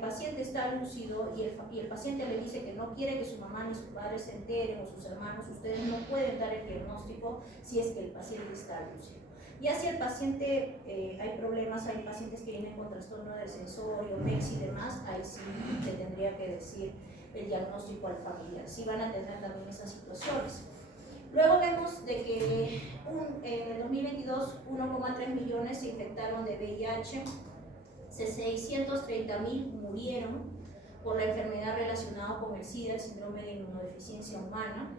paciente está lúcido y el paciente le dice que no quiere que su mamá ni su padre se enteren o sus hermanos, ustedes no pueden dar el diagnóstico si es que el paciente está lúcido. Ya si el paciente, hay problemas, hay pacientes que vienen con trastorno del sensorio, MEX y demás, ahí sí le tendría que decir el diagnóstico al familiar. Sí van a tener también esas situaciones. Luego vemos de que en el 2022 1,3 millones se infectaron de VIH, 630.000 murieron por la enfermedad relacionada con el SIDA, el síndrome de inmunodeficiencia humana.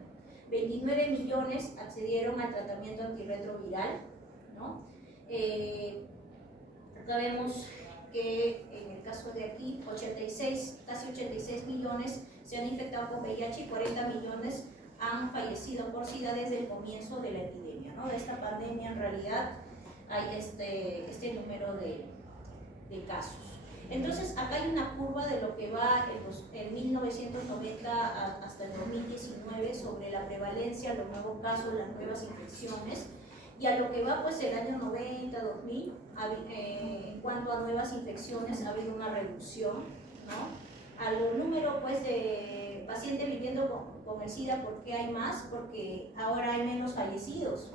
29 millones accedieron al tratamiento antirretroviral, ¿no? Acá vemos que en el caso de aquí, casi 86 millones se han infectado con VIH y 40 millones han fallecido por SIDA desde el comienzo de la epidemia, ¿no? De esta pandemia en realidad hay este número de casos. Entonces acá hay una curva de lo que va en 1990 hasta el 2019 sobre la prevalencia, los nuevos casos, las nuevas infecciones, y a lo que va pues el año 90, 2000, en cuanto a nuevas infecciones ha habido una reducción, ¿no? Al número pues de pacientes viviendo con el SIDA, ¿por qué hay más? Porque ahora hay menos fallecidos,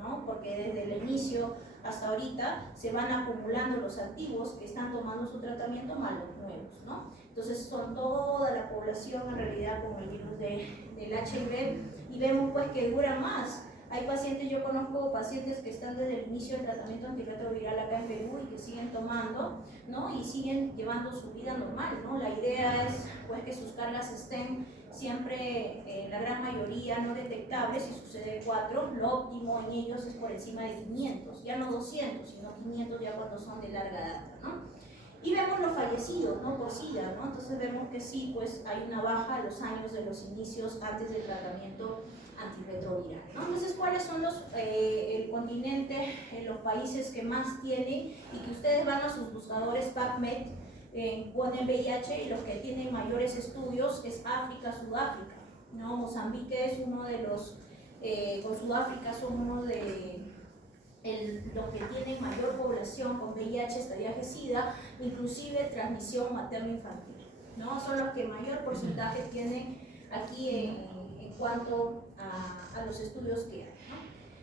¿no? Porque desde el inicio hasta ahorita se van acumulando los activos que están tomando su tratamiento más los nuevos, ¿no? Entonces son toda la población en realidad con el virus del HIV, y vemos pues que dura más. Hay pacientes, yo conozco pacientes que están desde el inicio del tratamiento antirretroviral acá en Perú y que siguen tomando, ¿no? Y siguen llevando su vida normal, ¿no? La idea es pues que sus cargas estén siempre, la gran mayoría, no detectables. Si sucede 4, lo óptimo en ellos es por encima de 500, ya no 200, sino 500 ya cuando son de larga data, ¿no? Y vemos los fallecidos, ¿no? Por SIDA, ¿no? Entonces vemos que sí, pues hay una baja a los años de los inicios antes del tratamiento antirretroviral, ¿no? Entonces, ¿cuáles son el continente, los países que más tienen? Y que ustedes van a sus buscadores PubMed, ponen VIH, y los que tienen mayores estudios es África, Sudáfrica, ¿no? Mozambique es uno de los, con Sudáfrica son uno de los que tienen mayor población con VIH, estallaje SIDA, inclusive transmisión materno-infantil, ¿no? Son los que mayor porcentaje tienen aquí en cuanto a los estudios que hay, ¿no?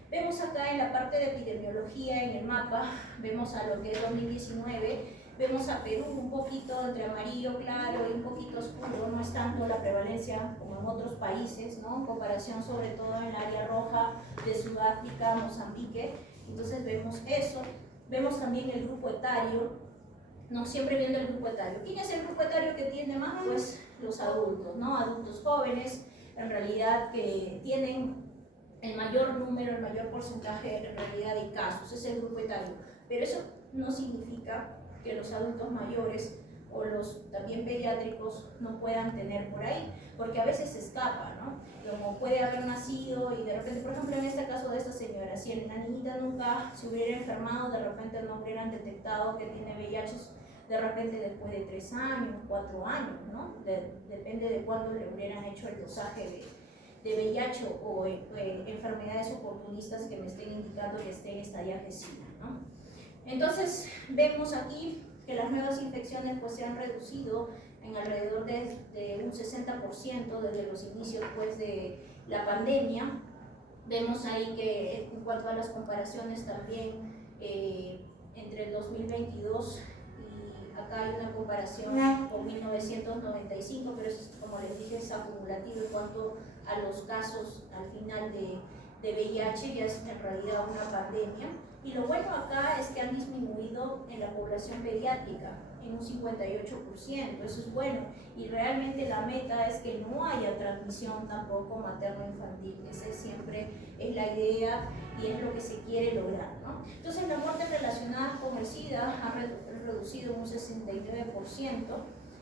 Vemos acá en la parte de epidemiología, en el mapa, vemos a lo que es 2019, vemos a Perú un poquito entre amarillo claro y un poquito oscuro, no es tanto la prevalencia como en otros países, ¿no? En comparación sobre todo en el área roja de Sudáfrica, Mozambique. Entonces vemos eso, vemos también el grupo etario, no siempre viendo el grupo etario. ¿Quién es el grupo etario que tiene más? Pues los adultos, ¿no? Adultos jóvenes, en realidad que tienen el mayor número, el mayor porcentaje en realidad de casos, es el grupo etario. Pero eso no significa que los adultos mayores o los también pediátricos no puedan tener por ahí, porque a veces se escapa, ¿no? Como puede haber nacido y de repente, por ejemplo, en este caso de esta señora, si la niñita nunca se hubiera enfermado, de repente no hubieran detectado que tiene VIH, de repente después de 3 años, 4 años, ¿no? Depende de cuándo le hubieran hecho el dosaje de VIH o enfermedades oportunistas que me estén indicando que esté en estallaje SIDA, ¿no? Entonces, vemos aquí que las nuevas infecciones pues, se han reducido en alrededor de un 60% desde los inicios pues, de la pandemia. Vemos ahí que en cuanto a las comparaciones también entre el 2022 y acá hay una comparación con 1995, pero eso, como les dije, es acumulativo en cuanto a los casos al final de VIH, ya es en realidad una pandemia. Y lo bueno acá es que han disminuido en la población pediátrica en un 58%, eso es bueno, y realmente la meta es que no haya transmisión tampoco materno-infantil, esa siempre es la idea y es lo que se quiere lograr, ¿no? Entonces la muerte relacionada con el SIDA ha reducido un 69%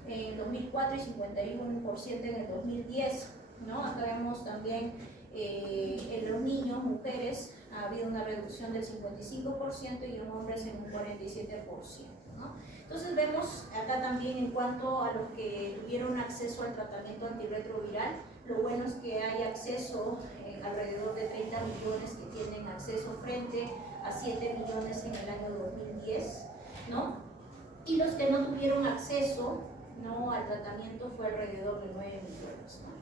en el 2004 y 51% en el 2010, ¿no? Acá vemos también en los niños, mujeres, ha habido una reducción del 55% y en hombres en un 47%, ¿no? Entonces vemos acá también en cuanto a los que tuvieron acceso al tratamiento antirretroviral, lo bueno es que hay acceso, alrededor de 30 millones que tienen acceso frente a 7 millones en el año 2010, ¿no? Y los que no tuvieron acceso, ¿no?, al tratamiento fue alrededor de 9 millones, ¿no?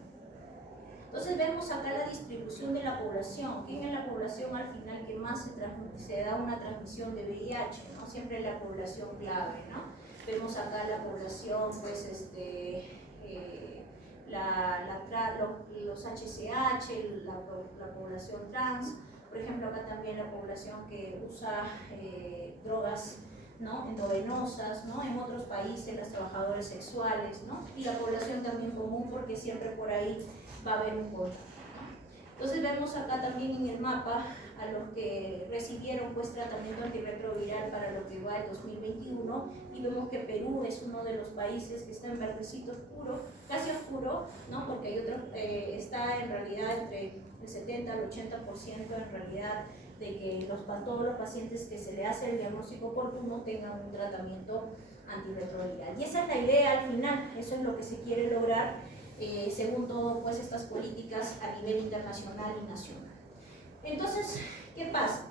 Entonces vemos acá la distribución de la población. ¿Quién es la población al final que más se da una transmisión de VIH, ¿no? Siempre la población clave, ¿no? Vemos acá la población, pues, los HCH, la población trans, por ejemplo, acá también la población que usa drogas, ¿no?, endovenosas, ¿no?, en otros países los trabajadores sexuales, ¿no?, y la población también común, porque siempre por ahí va a haber un control, ¿no? Entonces vemos acá también en el mapa a los que recibieron pues tratamiento antirretroviral para lo que va el 2021, y vemos que Perú es uno de los países que está en verdecito oscuro, casi oscuro, ¿no? Porque hay otros, está en realidad entre el 70 al 80% en realidad de que todos los pacientes que se le hace el diagnóstico oportuno tengan un tratamiento antirretroviral. Y esa es la idea al final, eso es lo que se quiere lograr según todo pues estas políticas a nivel internacional y nacional. Entonces, ¿qué pasa?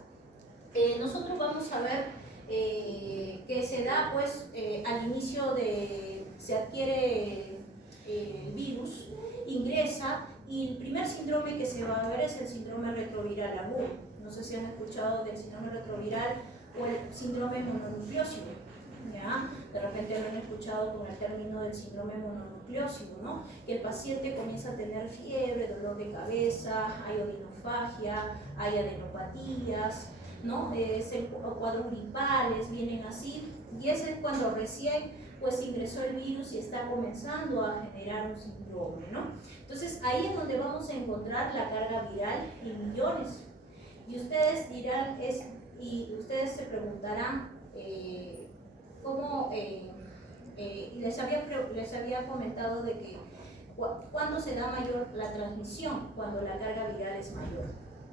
Nosotros vamos a ver que se da pues al inicio de, se adquiere el virus, ingresa, y el primer síndrome que se va a ver es el síndrome retroviral agudo. No sé si han escuchado del síndrome retroviral o el síndrome mononucleósido, ¿ya? De repente lo han escuchado con el término del síndrome mononucleósido, ¿no? Que el paciente comienza a tener fiebre, dolor de cabeza, hay odinofagia, hay adenopatías, ¿no? Cuadros gripales vienen así, y ese es cuando recién pues ingresó el virus y está comenzando a generar un síndrome, ¿no? Entonces ahí es donde vamos a encontrar la carga viral en millones. Y ustedes dirán, y ustedes se preguntarán cómo, les había comentado de que ¿cuándo se da mayor la transmisión? Cuando la carga viral es mayor,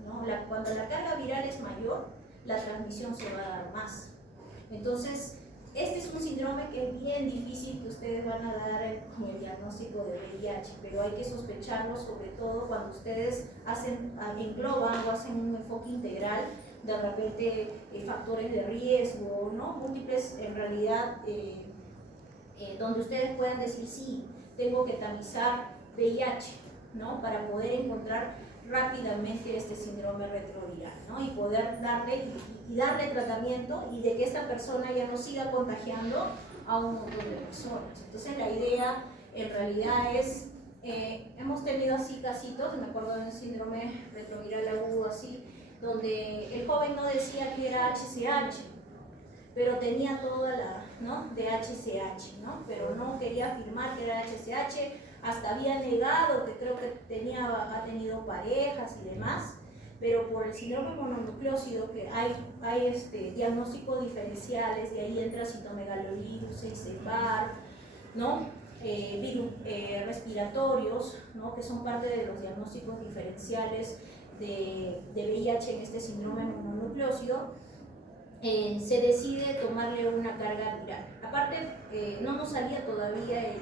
¿no? Cuando la carga viral es mayor, la transmisión se va a dar más. Entonces, este es un síndrome que es bien difícil que ustedes van a dar con el diagnóstico de VIH, pero hay que sospecharlo sobre todo cuando ustedes engloban o hacen un enfoque integral, de repente factores de riesgo, ¿no? Múltiples en realidad, donde ustedes puedan decir sí, tengo que tamizar VIH, ¿no? Para poder encontrar rápidamente este síndrome retroviral, ¿no? Y poder darle tratamiento y de que esta persona ya no siga contagiando a un montón de personas. Entonces la idea en realidad es, hemos tenido así casitos, me acuerdo de un síndrome retroviral agudo así, donde el joven no decía que era HCH, pero tenía toda la, ¿no? de HCH, ¿no? Pero no quería afirmar que era HCH, hasta había negado que creo que ha tenido parejas y demás, pero por el síndrome mononucleósido que hay diagnósticos diferenciales, y ahí entra citomegalovirus, Epstein-Barr, ¿no? Virus respiratorios, ¿no? Que son parte de los diagnósticos diferenciales de VIH en este síndrome mononucleósido. Se decide tomarle una carga viral. Aparte, no nos salía todavía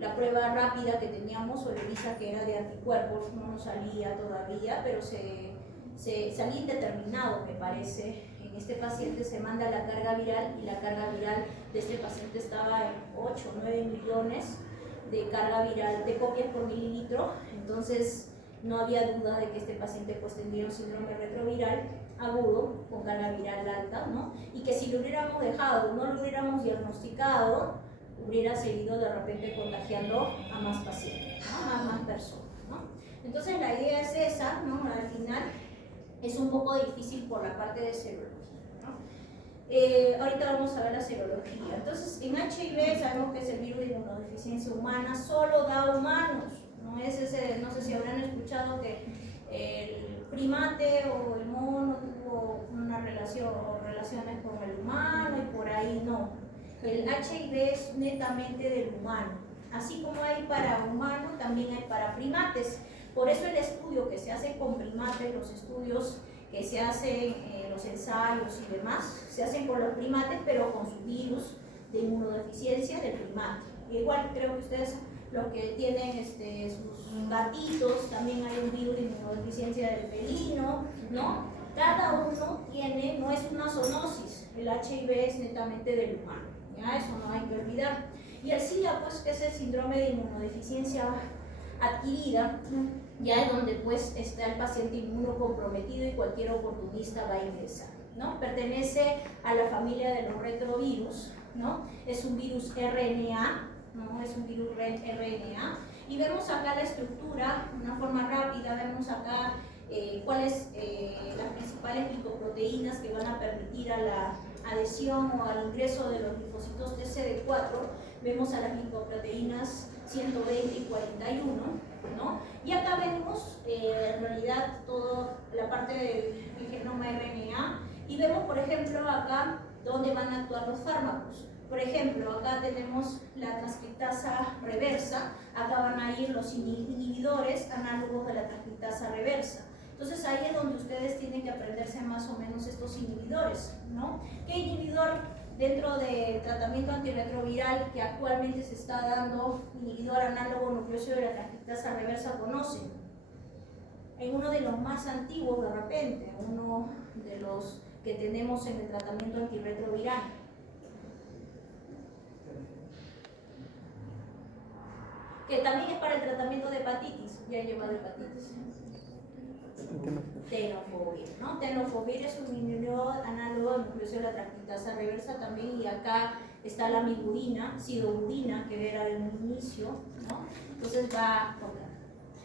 la prueba rápida que teníamos, o el ELISA, que era de anticuerpos, no nos salía todavía, pero salía indeterminado, me parece. En este paciente se manda la carga viral, y la carga viral de este paciente estaba en 8 o 9 millones de carga viral, de copias por mililitro. Entonces no había duda de que este paciente pues tendría un síndrome retroviral agudo con carga viral alta, ¿no? Y que si lo hubiéramos dejado, no lo hubiéramos diagnosticado, hubiera seguido de repente contagiando a más pacientes, ¿no? A más personas, ¿no? Entonces la idea es esa, ¿no? Al final es un poco difícil por la parte de serología, ¿no? Ahorita vamos a ver la serología. Entonces en HIV sabemos que es el virus de inmunodeficiencia humana, solo da humanos, no es ese, no sé si habrán escuchado que el primate o el mono tuvo una relación o relaciones con el humano y por ahí no. El HIV es netamente del humano. Así como hay para humanos, también hay para primates. Por eso el estudio que se hace con primates, los estudios que se hacen, los ensayos y demás, se hacen con los primates, pero con su virus de inmunodeficiencia del primate. Igual creo que ustedes, los que tienen sus gatitos, también hay un virus de inmunodeficiencia del felino, ¿no? Cada uno tiene, no es una zoonosis, el HIV es netamente del humano. ¿Ya? Eso no hay que olvidar. Y el SIDA, pues, que es el síndrome de inmunodeficiencia adquirida, ya es donde pues está el paciente inmunocomprometido y cualquier oportunista va a ingresar, ¿no? Pertenece a la familia de los retrovirus, ¿no? Es un virus RNA, ¿no? Es un virus RNA. Y vemos acá la estructura, de una forma rápida, vemos acá cuáles las principales glicoproteínas que van a permitir a adhesión o al ingreso de los linfocitos TCD4, vemos a las lipoproteínas 120 y 41, ¿no? Y acá vemos en realidad toda la parte del genoma RNA y vemos, por ejemplo, acá dónde van a actuar los fármacos. Por ejemplo, acá tenemos la transcriptasa reversa, acá van a ir los inhibidores análogos de la transcriptasa reversa. Entonces ahí es donde ustedes tienen que aprenderse más o menos estos inhibidores, ¿no? ¿Qué inhibidor dentro del tratamiento antirretroviral que actualmente se está dando, inhibidor análogo nucleósido de la transcriptasa reversa, conocen? En uno de los más antiguos de repente, uno de los que tenemos en el tratamiento antirretroviral. Que también es para el tratamiento de hepatitis, ya he llevado hepatitis. Tenofovir, ¿no? Tenofovir es un inhibidor análogo de nucleósido de la transcriptasa reversa también, y acá está la migurina, sidobudina, que era el inicio, ¿no? Entonces va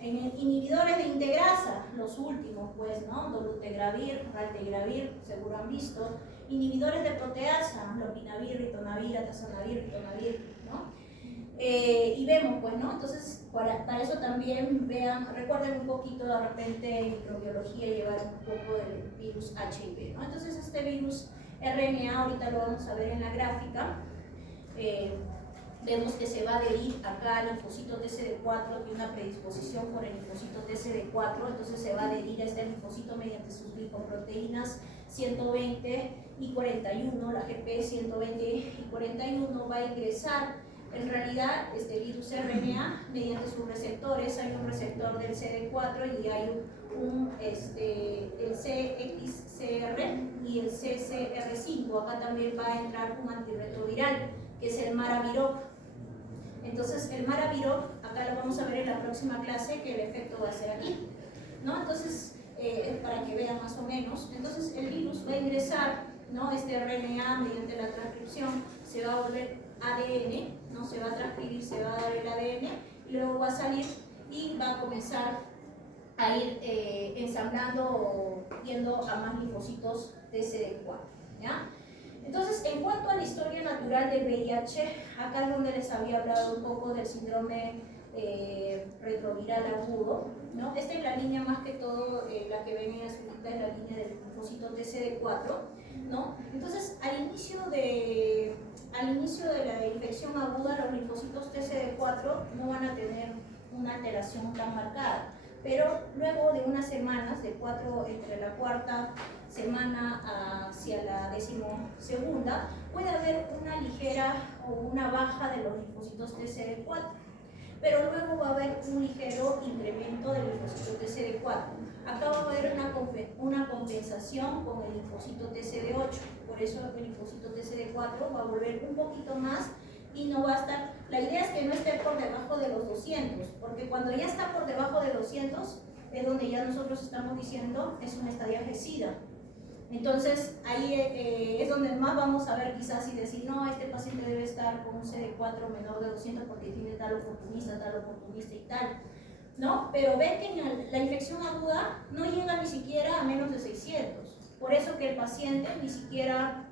en inhibidores de integrasa, los últimos, pues, ¿no? Dolutegravir, raltegravir, seguro han visto. Inhibidores de proteasa, lopinavir, ritonavir, atazanavir, ritonavir, ¿no? Y vemos, pues, ¿no? Entonces, para eso también vean, recuerden un poquito de repente en microbiología llevar un poco del virus HIV, ¿no? Entonces, este virus RNA, ahorita lo vamos a ver en la gráfica, vemos que se va a adherir acá al linfocito TCD4, tiene una predisposición por el linfocito TCD4, entonces se va a adherir a este linfocito mediante sus lipoproteínas 120 y 41, la GP 120 y 41 va a ingresar en realidad este virus RNA mediante sus receptores. Hay un receptor del CD4 y hay el CXCR y el CCR5. Acá también va a entrar un antirretroviral que es el Maraviroc. Entonces el Maraviroc, acá lo vamos a ver en la próxima clase, que el efecto va a ser aquí, ¿no? Entonces, para que vean más o menos, entonces el virus va a ingresar, ¿no? Este RNA mediante la transcripción se va a volver ADN, ¿no? Se va a transcribir, se va a dar el ADN y luego va a salir y va a comenzar a ir ensamblando o yendo a más linfocitos TCD4, ¿ya? Entonces, en cuanto a la historia natural del VIH, acá es donde les había hablado un poco del síndrome retroviral agudo, ¿no? Esta es la línea más que todo, la que ven en azulita es la línea del linfocito TCD4, ¿no? Entonces, al inicio de la infección aguda, los linfocitos TCD4 no van a tener una alteración tan marcada, pero luego de unas semanas, entre la cuarta semana hacia la 12ª, puede haber una ligera o una baja de los linfocitos TCD4, pero luego va a haber un ligero incremento del linfocito TCD4. Acá va a haber una compensación con el linfocito TCD8, por eso el linfocito TCD4 va a volver un poquito más y no va a estar, la idea es que no esté por debajo de los 200, porque cuando ya está por debajo de 200 es donde ya nosotros estamos diciendo es una estadia GESIDA. Entonces ahí es donde más vamos a ver quizás y decir, no, este paciente debe estar con un CD4 menor de 200 porque tiene tal oportunista y tal, ¿no? Pero ven que la infección aguda no llega ni siquiera a menos de 600. Por eso que el paciente ni siquiera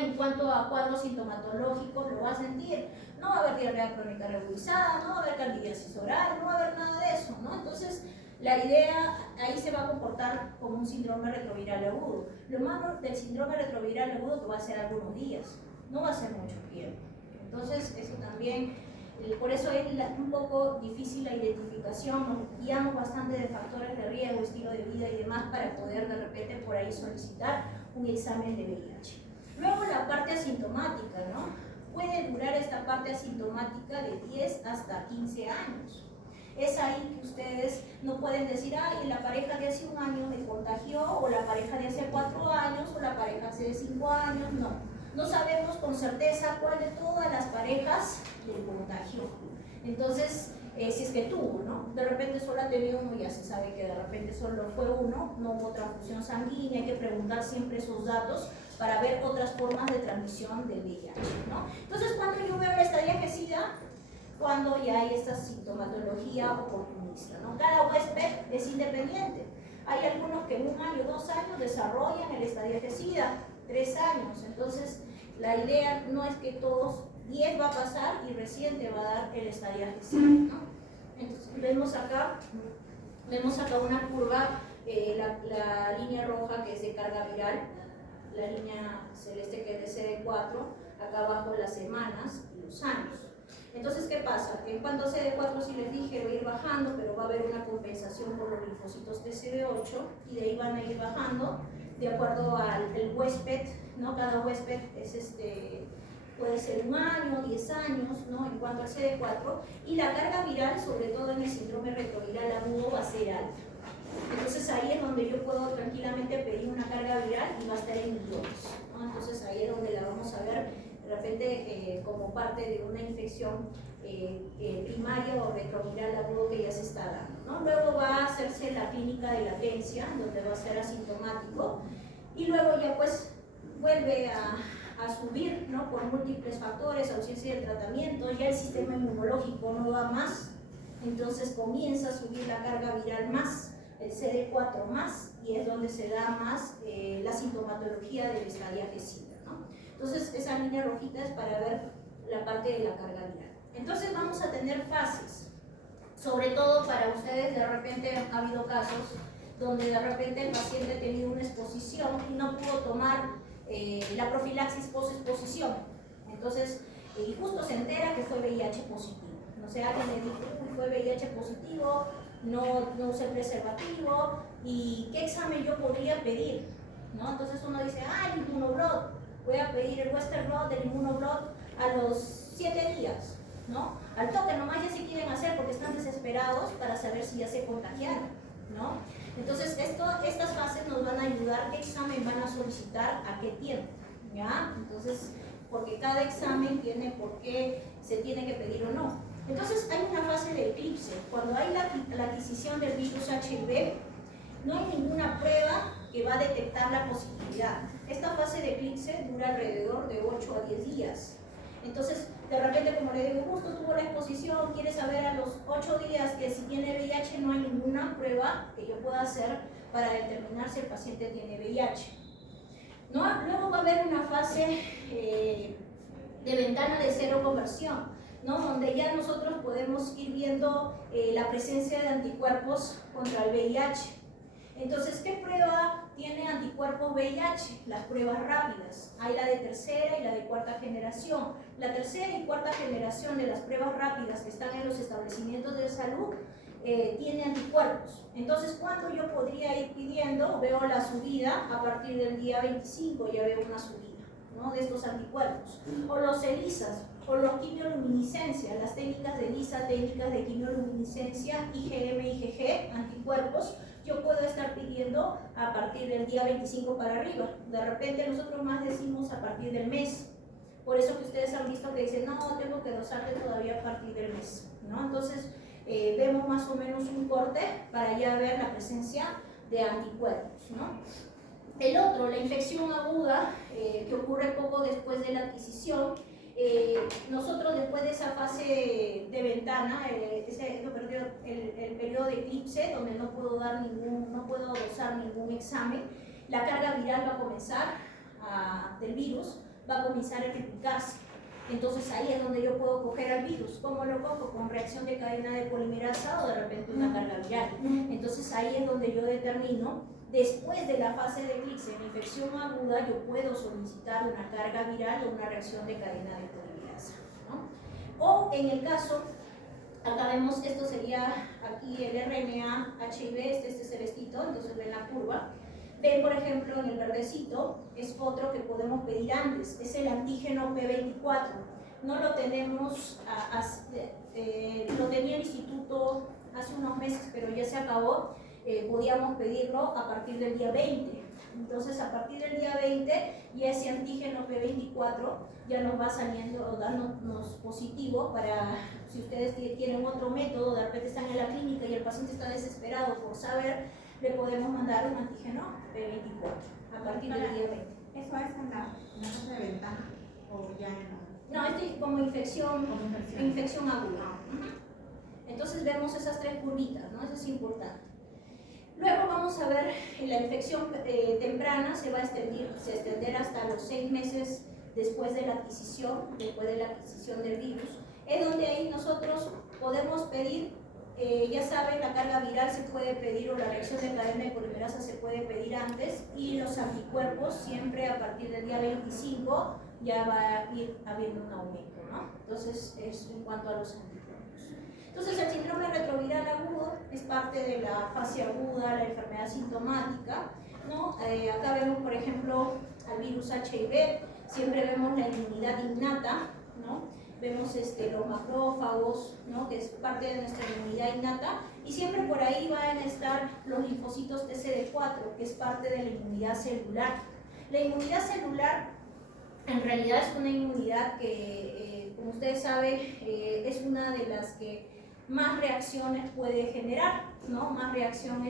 en cuanto a cuadros sintomatológicos lo va a sentir. No va a haber diarrea crónica regularizada, no va a haber candidiasis oral, no va a haber nada de eso, ¿no? Entonces, la idea ahí se va a comportar como un síndrome retroviral agudo. Lo malo del síndrome retroviral agudo que va a ser algunos días, no va a ser mucho tiempo. Entonces, eso también, por eso es un poco difícil la identificación. Nos guiamos bastante de factores de riesgo, estilo de vida y demás para poder de repente por ahí solicitar un examen de VIH. Luego la parte asintomática, ¿no? Puede durar esta parte asintomática de 10 hasta 15 años. Es ahí que ustedes no pueden decir, ay, la pareja de hace un año me contagió, o la pareja de hace 4 años, o la pareja de 5 años, no. No sabemos con certeza cuál de todas las parejas le contagió. Entonces, si es que tuvo, ¿no? De repente solo ha tenido uno, ya se sabe que de repente solo fue uno, no hubo transfusión sanguínea, hay que preguntar siempre esos datos para ver otras formas de transmisión del VIH, ¿no? Entonces, cuando yo veo la estadia GESIDA, cuando ya hay esta sintomatología oportunista, ¿no? Cada huésped es independiente. Hay algunos que en 1 año, 2 años desarrollan el estadia GESIDA, 3 años. Entonces, la idea no es que todos 10 va a pasar y recién te va a dar el estadiaje 5, ¿no? Entonces, vemos acá una curva, la línea roja que es de carga viral, la línea celeste que es de CD4, acá abajo las semanas y los años. Entonces, ¿qué pasa? En cuanto a CD4, si les dije, va a ir bajando, pero va a haber una compensación por los linfocitos de CD8 y de ahí van a ir bajando de acuerdo al huésped, ¿no? Cada huésped es puede ser 1 año, 10 años, ¿no? En cuanto al CD4, y la carga viral, sobre todo en el síndrome retroviral agudo, va a ser alta. Entonces ahí es donde yo puedo tranquilamente pedir una carga viral y va a estar en millones, ¿no? Entonces ahí es donde la vamos a ver de repente como parte de una infección primaria o retroviral agudo que ya se está dando, ¿no? Luego va a hacerse la clínica de latencia, donde va a ser asintomático, y luego ya pues vuelve a subir, ¿no? Por múltiples factores, ausencia de tratamiento, ya el sistema inmunológico no da más, entonces comienza a subir la carga viral más, el CD4 más, y es donde se da más la sintomatología del estadiaje 5, ¿no? Entonces esa línea rojita es para ver la parte de la carga viral. Entonces vamos a tener fases, sobre todo para ustedes de repente ha habido casos donde de repente el paciente ha tenido una exposición y no pudo tomar la profilaxis post-exposición. Entonces, y justo se entera que fue VIH positivo. No sé, alguien le dijo, fue VIH positivo, no usé preservativo, ¿y qué examen yo podría pedir? ¿No? Entonces uno dice, el inmunoblot, voy a pedir el Western blot del inmunoblot a los 7 días, ¿no? Al toque nomás ya se quieren hacer porque están desesperados para saber si ya se contagiaron, ¿no? Entonces estas fases nos van a ayudar qué examen van a solicitar a qué tiempo, ¿ya? Entonces, porque cada examen tiene por qué se tiene que pedir o no. Entonces hay una fase de eclipse. Cuando hay la adquisición del virus HIV, no hay ninguna prueba que va a detectar la positividad. Esta fase de eclipse dura alrededor de 8 a 10 días. Entonces, de repente, como le digo, justo tuvo la exposición, quiere saber a los 8 días que si tiene VIH, no hay ninguna prueba que yo pueda hacer para determinar si el paciente tiene VIH. ¿No? Luego va a haber una fase de ventana de cero conversión, ¿no? Donde ya nosotros podemos ir viendo la presencia de anticuerpos contra el VIH. Entonces, ¿qué prueba tiene anticuerpos VIH? Las pruebas rápidas. Hay la de tercera y la de cuarta generación. La tercera y cuarta generación de las pruebas rápidas que están en los establecimientos de salud tiene anticuerpos. Entonces, ¿cuándo yo podría ir pidiendo? Veo la subida a partir del día 25, ya veo una subida, ¿no? De estos anticuerpos. O los ELISAs, o los quimioluminiscencia, las técnicas de ELISA, técnicas de quimioluminiscencia, IgM, IgG, anticuerpos, yo puedo estar pidiendo a partir del día 25 para arriba. De repente nosotros más decimos a partir del mes. Por eso que ustedes han visto que dicen, no, tengo que dosarte todavía a partir del mes, ¿no? Entonces, vemos más o menos un corte para ya ver la presencia de anticuerpos, ¿no? El otro, la infección aguda, que ocurre poco después de la adquisición. Nosotros después de esa fase de ventana, el periodo de eclipse, donde no puedo dosar ningún examen, la carga viral va a comenzar del virus, va a comenzar a replicarse. Entonces ahí es donde yo puedo coger al virus. ¿Cómo lo cojo? Con reacción de cadena de polimerasa o de repente una carga viral. Entonces ahí es donde yo determino, después de la fase de eclipse en infección aguda, yo puedo solicitar una carga viral o una reacción de cadena de polimerasa, ¿no? O en el caso, acá vemos, esto sería aquí el RNA HIV, este celestito, entonces ven la curva. Ven, por ejemplo, en el verdecito, es otro que podemos pedir antes, es el antígeno P24. No lo tenemos, lo tenía el instituto hace unos meses, pero ya se acabó. Podíamos pedirlo a partir del día 20. Entonces, a partir del día 20, ya ese antígeno P24 ya nos va saliendo o dándonos positivo para, si ustedes tienen otro método, de repente están en la clínica y el paciente está desesperado por saber, le podemos mandar un antígeno P24 a partir del día 20. ¿Eso es en la fase de ventana o ya en la...? No, este es como infección aguda. Entonces vemos esas tres curvitas, ¿no? Eso es importante. Luego vamos a ver la infección temprana se va a extender hasta los 6 meses después de la adquisición del virus. Es donde ahí nosotros podemos pedir, ya saben, la carga viral se puede pedir o la reacción de cadena de polimerasa se puede pedir antes, y los anticuerpos siempre a partir del día 25 ya va a ir habiendo un aumento, ¿no? Entonces, es en cuanto a los anticuerpos. Entonces, el síndrome retroviral agudo es parte de la fase aguda, la enfermedad sintomática, ¿no? Acá vemos, por ejemplo, al virus HIV, siempre vemos la inmunidad innata, ¿no? Vemos los macrófagos, ¿no? Que es parte de nuestra inmunidad innata, y siempre por ahí van a estar los linfocitos TCD4, que es parte de la inmunidad celular. La inmunidad celular en realidad es una inmunidad que, como ustedes saben, es una de las que más reacciones puede generar, ¿no? Más reacción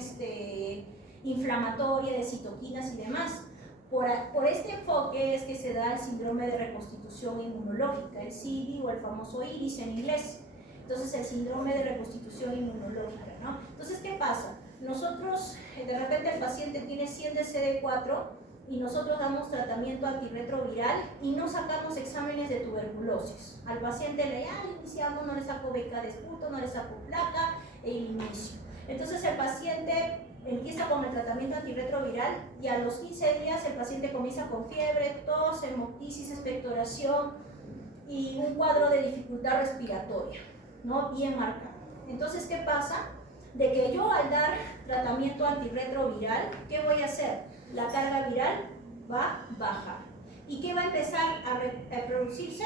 inflamatoria de citoquinas y demás. Por este enfoque es que se da el síndrome de reconstitución inmunológica, el SIDI o el famoso IRIS en inglés. Entonces, el síndrome de reconstitución inmunológica, ¿no? Entonces, ¿qué pasa? Nosotros, de repente el paciente tiene 100 de CD4 y nosotros damos tratamiento antirretroviral y no sacamos exámenes de tuberculosis. Al paciente le iniciamos, no le saco beca de esputo, no le saco placa e inicio. Entonces, el paciente empieza con el tratamiento antirretroviral y a los 15 días el paciente comienza con fiebre, tos, hemoptisis, expectoración y un cuadro de dificultad respiratoria, ¿no? Bien marcado. Entonces, ¿qué pasa? De que yo al dar tratamiento antirretroviral, ¿qué voy a hacer? La carga viral va a bajar. ¿Y qué va a empezar a producirse?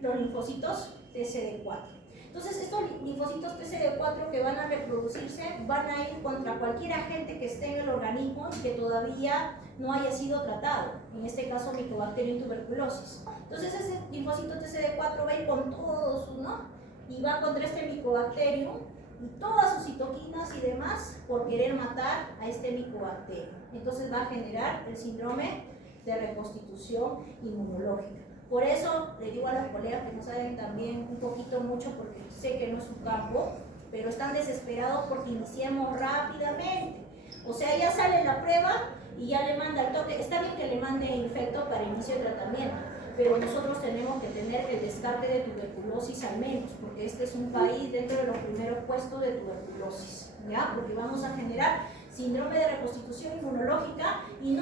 Los linfocitos TCD4. Entonces, estos linfocitos TCD4 que van a reproducirse van a ir contra cualquier agente que esté en el organismo y que todavía no haya sido tratado, en este caso Mycobacterium tuberculosis. Entonces, ese linfocito TCD4 va a ir con todo su, ¿no? Y va contra este Mycobacterium y todas sus citoquinas y demás por querer matar a este Mycobacterium. Entonces, va a generar el síndrome de reconstitución inmunológica. Por eso les digo a los colegas que no saben también un poquito mucho, porque sé que no es su campo, pero están desesperados porque iniciemos rápidamente. O sea, ya sale la prueba y ya le manda el toque. Está bien que le mande infecto para inicio de tratamiento, pero nosotros tenemos que tener el descarte de tuberculosis al menos, porque este es un país dentro de los primeros puestos de tuberculosis, ¿ya? Porque vamos a generar síndrome de reconstitución inmunológica y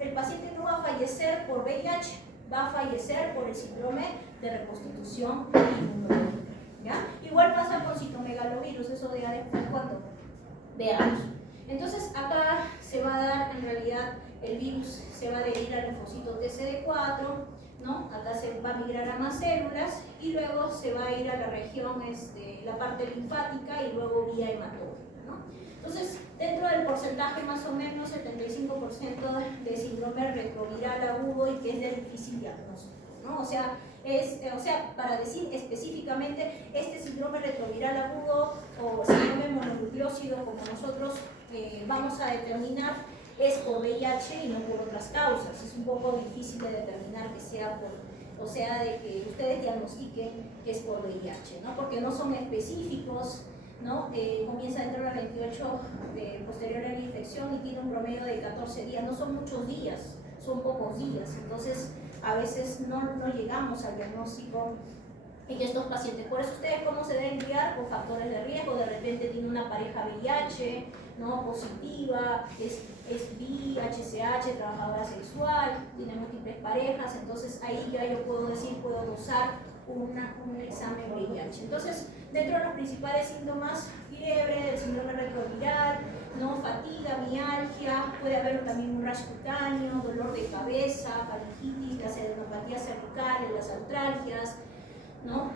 el paciente no va a fallecer por VIH, va a fallecer por el síndrome de reconstitución inmunológica, ¿ya? Igual pasa con citomegalovirus, eso ya después cuando veamos. Entonces, acá se va a dar, en realidad, el virus se va a adherir al linfocito TCD4, ¿no? Acá se va a migrar a más células y luego se va a ir a la región, la parte linfática y luego vía hematógena, ¿no? Entonces, dentro del porcentaje más o menos 75% de síndrome retroviral agudo y que es de difícil diagnóstico, ¿no? O sea, para decir específicamente este síndrome retroviral agudo o síndrome mononucleósido, como nosotros vamos a determinar, es por VIH y no por otras causas. Es un poco difícil de determinar que sea por, o sea, de que ustedes diagnostiquen que es por VIH, ¿no? Porque no son específicos, ¿no? Comienza dentro de los 28 posterior a la infección y tiene un promedio de 14 días. No son muchos días, son pocos días. Entonces, a veces no llegamos al diagnóstico en estos pacientes. Por eso ustedes cómo se deben guiar por factores de riesgo. De repente tiene una pareja VIH, ¿no? Positiva, es bi, HCH, trabajadora sexual, tiene múltiples parejas. Entonces ahí ya yo puedo decir, puedo dosar un examen VIH. Entonces, dentro de los principales síntomas, fiebre, el síndrome retroviral, ¿no? Fatiga, mialgia, puede haber también un rash cutáneo, dolor de cabeza, faringitis, la serenopatía cervical, las artralgias, ¿no?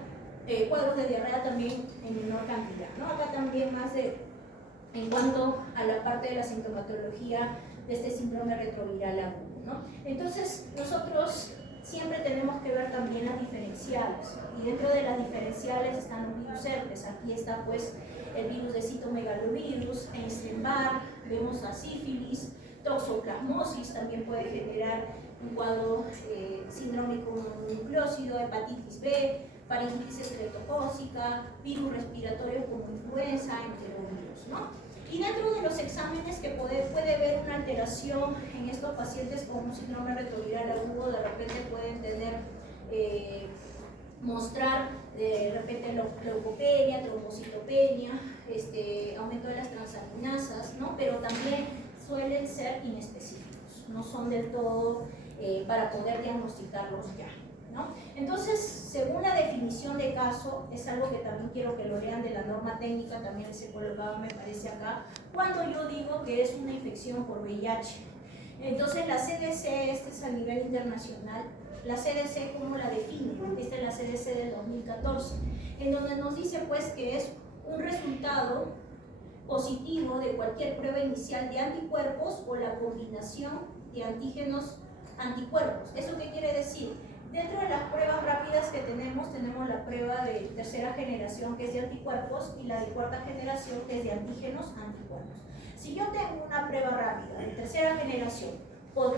Cuadros de diarrea también en menor cantidad, ¿no? Acá también más en cuanto a la parte de la sintomatología de este síndrome retroviral agudo, ¿no? Entonces, nosotros siempre tenemos que ver también las diferenciales, y dentro de las diferenciales están los virus herpes. Aquí está pues el virus de citomegalovirus, Epstein-Barr, vemos la sífilis, toxoplasmosis también puede generar un cuadro sindrómico mononucleósido, hepatitis B, faringitis estreptocócica, virus respiratorios como influenza, enterovirus, ¿no? Y dentro de los exámenes que puede haber una alteración en estos pacientes con un síndrome retroviral agudo, de repente pueden tener, mostrar de repente leucopenia, trombocitopenia, aumento de las transaminasas, ¿no? Pero también suelen ser inespecíficos, no son del todo para poder diagnosticarlos ya, ¿no? Entonces, según la definición de caso, es algo que también quiero que lo lean de la norma técnica, también se colocaba, me parece acá, cuando yo digo que es una infección por VIH. Entonces, la CDC, este es a nivel internacional, la CDC, ¿cómo la define? Esta es la CDC del 2014, en donde nos dice pues que es un resultado positivo de cualquier prueba inicial de anticuerpos o la combinación de antígenos anticuerpos. ¿Eso qué quiere decir? Dentro de las pruebas rápidas que tenemos la prueba de tercera generación que es de anticuerpos y la de cuarta generación que es de antígenos anticuerpos. Si yo tengo una prueba rápida de tercera generación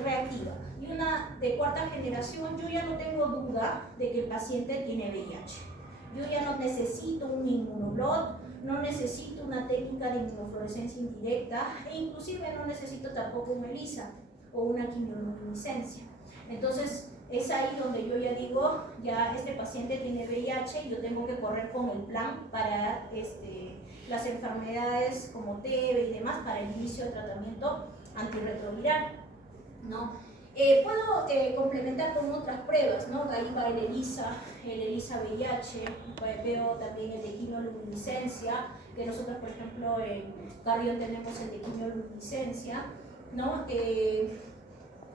reactiva y una de cuarta generación, yo ya no tengo duda de que el paciente tiene VIH. Yo ya no necesito un inmunoblot, no necesito una técnica de inmunofluorescencia indirecta e inclusive no necesito tampoco un ELISA o una quimioluminiscencia. Entonces es ahí donde yo ya digo, ya este paciente tiene VIH y yo tengo que correr con el plan para las enfermedades como TB y demás para el inicio del tratamiento antirretroviral, ¿no? Puedo complementar con otras pruebas, ¿no? Ahí va el ELISA VIH, veo también el de quimioluminiscencia, que nosotros, por ejemplo, en Carrión tenemos el de quimioluminiscencia, ¿no?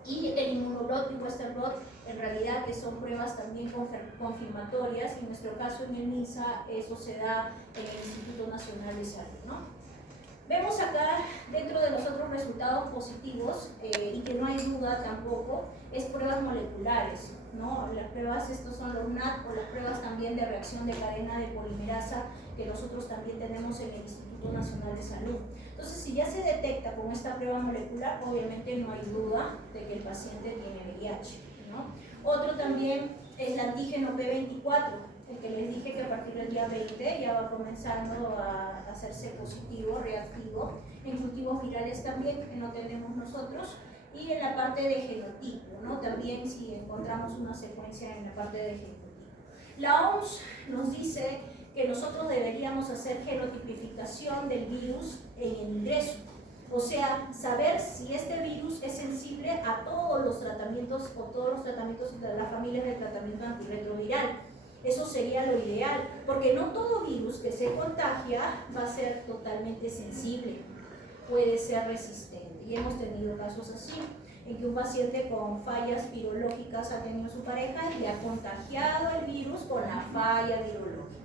Y el inmunoblot y western blot, en realidad, que son pruebas también confirmatorias. En nuestro caso, en el MINSA, eso se da en el Instituto Nacional de Salud, ¿no? Vemos acá, dentro de los otros resultados positivos, y que no hay duda tampoco, es pruebas moleculares, ¿no? Las pruebas, estos son los NAT, o las pruebas también de reacción de cadena de polimerasa, que nosotros también tenemos en el Instituto Nacional de Salud. Entonces, si ya se detecta con esta prueba molecular, obviamente no hay duda de que el paciente tiene VIH, ¿no? Otro también es el antígeno P24, el que les dije que a partir del día 20 ya va comenzando a hacerse positivo, reactivo, en cultivos virales también, que no tenemos nosotros, y en la parte de genotipo, ¿no? También si encontramos una secuencia en la parte de genotipo. La OMS nos dice que nosotros deberíamos hacer genotipificación del virus en el ingreso, o sea, saber si este virus es sensible a todos los tratamientos o todos los tratamientos de las familias de tratamiento antirretroviral. Eso sería lo ideal, porque no todo virus que se contagia va a ser totalmente sensible, puede ser resistente. Y hemos tenido casos así, en que un paciente con fallas virológicas ha tenido su pareja y ha contagiado el virus con la falla virológica.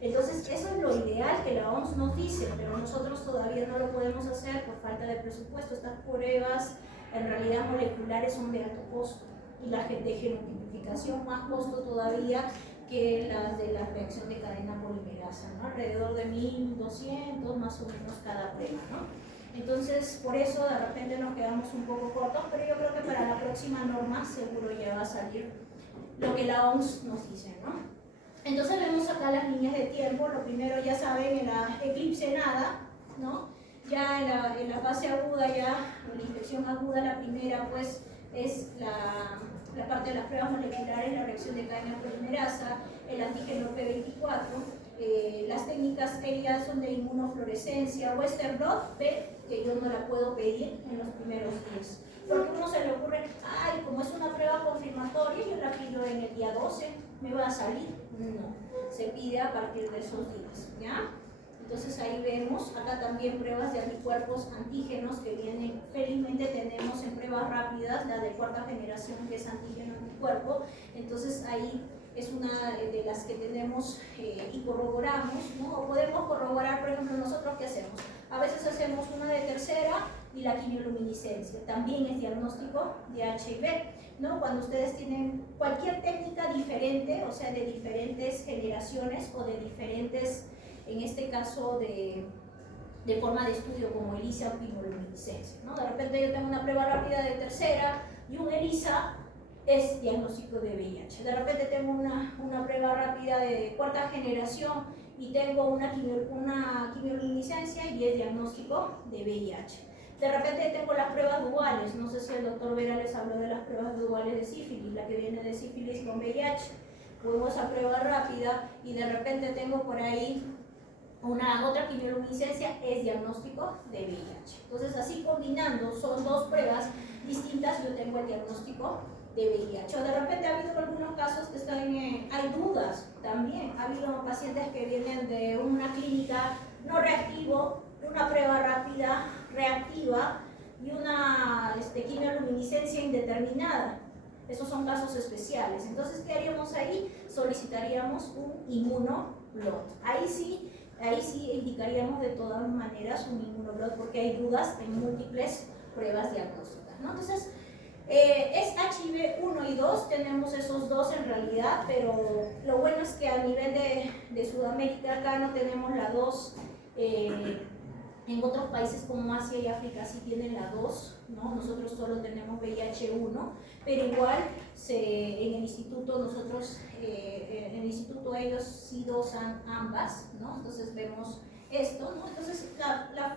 Entonces, eso es lo ideal que la OMS nos dice, pero nosotros todavía no lo podemos hacer por falta de presupuesto. Estas pruebas, en realidad moleculares, son de alto costo, y la de genotipificación más costo todavía que las de la reacción de cadena polimerasa, ¿no? Alrededor de 1.200 más o menos cada prueba, ¿no? Entonces, por eso de repente nos quedamos un poco cortos, pero yo creo que para la próxima norma seguro ya va a salir lo que la OMS nos dice, ¿no? Entonces vemos acá las líneas de tiempo. Lo primero, ya saben, en la eclipse nada, ¿no? Ya en la fase aguda, ya en la infección aguda, la primera pues es la parte de las pruebas moleculares, la reacción de cadena polimerasa, el antígeno P24, las técnicas ellas son de inmunofluorescencia, western blot, que yo no la puedo pedir en los primeros días. Porque a uno se le ocurre, ay, como es una prueba confirmatoria, yo la pido en el día 12, ¿me va a salir? No, se pide a partir de esos días, ¿ya? Entonces ahí vemos, acá también pruebas de anticuerpos antígenos que vienen, felizmente tenemos en pruebas rápidas, la de cuarta generación que es antígeno anticuerpo, entonces ahí es una de las que tenemos y corroboramos, ¿no? O podemos corroborar, por ejemplo, nosotros ¿qué hacemos? A veces hacemos una de tercera y la quimioluminiscencia, también es diagnóstico de HIV, ¿no? Cuando ustedes tienen cualquier técnica diferente, o sea, de diferentes generaciones o de diferentes, en este caso, de forma de estudio como ELISA o quimioluminiscencia, ¿no? De repente yo tengo una prueba rápida de tercera y un ELISA es diagnóstico de VIH. De repente tengo una prueba rápida de cuarta generación y tengo una quimioluminiscencia y es diagnóstico de VIH. De repente tengo las pruebas duales, no sé si el doctor Vera les habló de las pruebas duales de sífilis, la que viene de sífilis con VIH. Luego esa prueba rápida y de repente tengo por ahí otra quimioluminiscencia, es diagnóstico de VIH. Entonces así combinando, son dos pruebas distintas, yo tengo el diagnóstico de VIH. O de repente ha habido algunos casos que hay dudas también. Ha habido pacientes que vienen de una clínica no reactivo, una prueba rápida reactiva y una quimioluminiscencia indeterminada. Esos son casos especiales. Entonces, ¿qué haríamos ahí? Solicitaríamos un inmunoblot. Ahí sí indicaríamos de todas maneras un inmunoblot porque hay dudas en múltiples pruebas diagnósticas, ¿no? Entonces, es HIV 1 y 2, tenemos esos dos en realidad, pero lo bueno es que a nivel de Sudamérica acá no tenemos la 2. En otros países como Asia y África sí tienen la 2, ¿no? Nosotros solo tenemos VIH-1, pero igual en el instituto en el instituto ellos sí dosan ambas, ¿no? Entonces vemos esto, ¿no? Entonces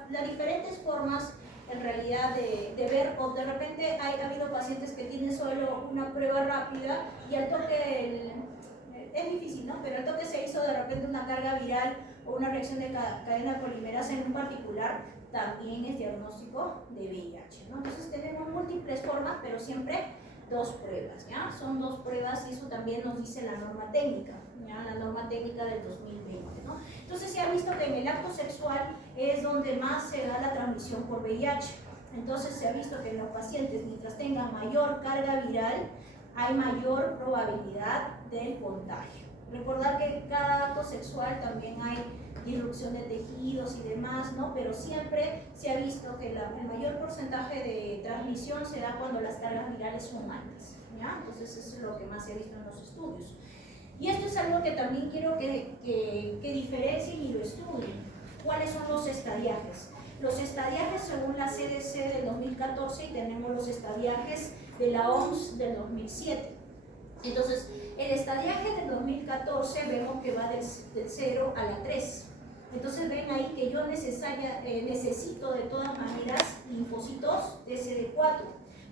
las diferentes formas en realidad de ver, o de repente ha habido pacientes que tienen solo una prueba rápida y al toque es difícil, ¿no? Pero al toque se hizo de repente una carga viral o una reacción de cadena polimerasa en un particular, también es diagnóstico de VIH, ¿no? Entonces tenemos múltiples formas, pero siempre dos pruebas, ¿ya? Son dos pruebas y eso también nos dice la norma técnica, ¿ya? La norma técnica del 2020, ¿no? Entonces se ha visto que en el acto sexual es donde más se da la transmisión por VIH. Entonces se ha visto que en los pacientes, mientras tengan mayor carga viral, hay mayor probabilidad del contagio. Recordar que cada acto sexual también hay disrupción de tejidos y demás, ¿no? Pero siempre se ha visto que el mayor porcentaje de transmisión se da cuando las cargas virales son altas, ¿ya? Entonces eso es lo que más se ha visto en los estudios. Y esto es algo que también quiero que diferencien y lo estudien. ¿Cuáles son los estadiajes? Los estadiajes según la CDC del 2014 y tenemos los estadiajes de la OMS del 2007. Entonces, el estadiaje del 2014 vemos que va del 0 a la 3. Entonces ven ahí que yo necesito de todas maneras linfocitos TCD4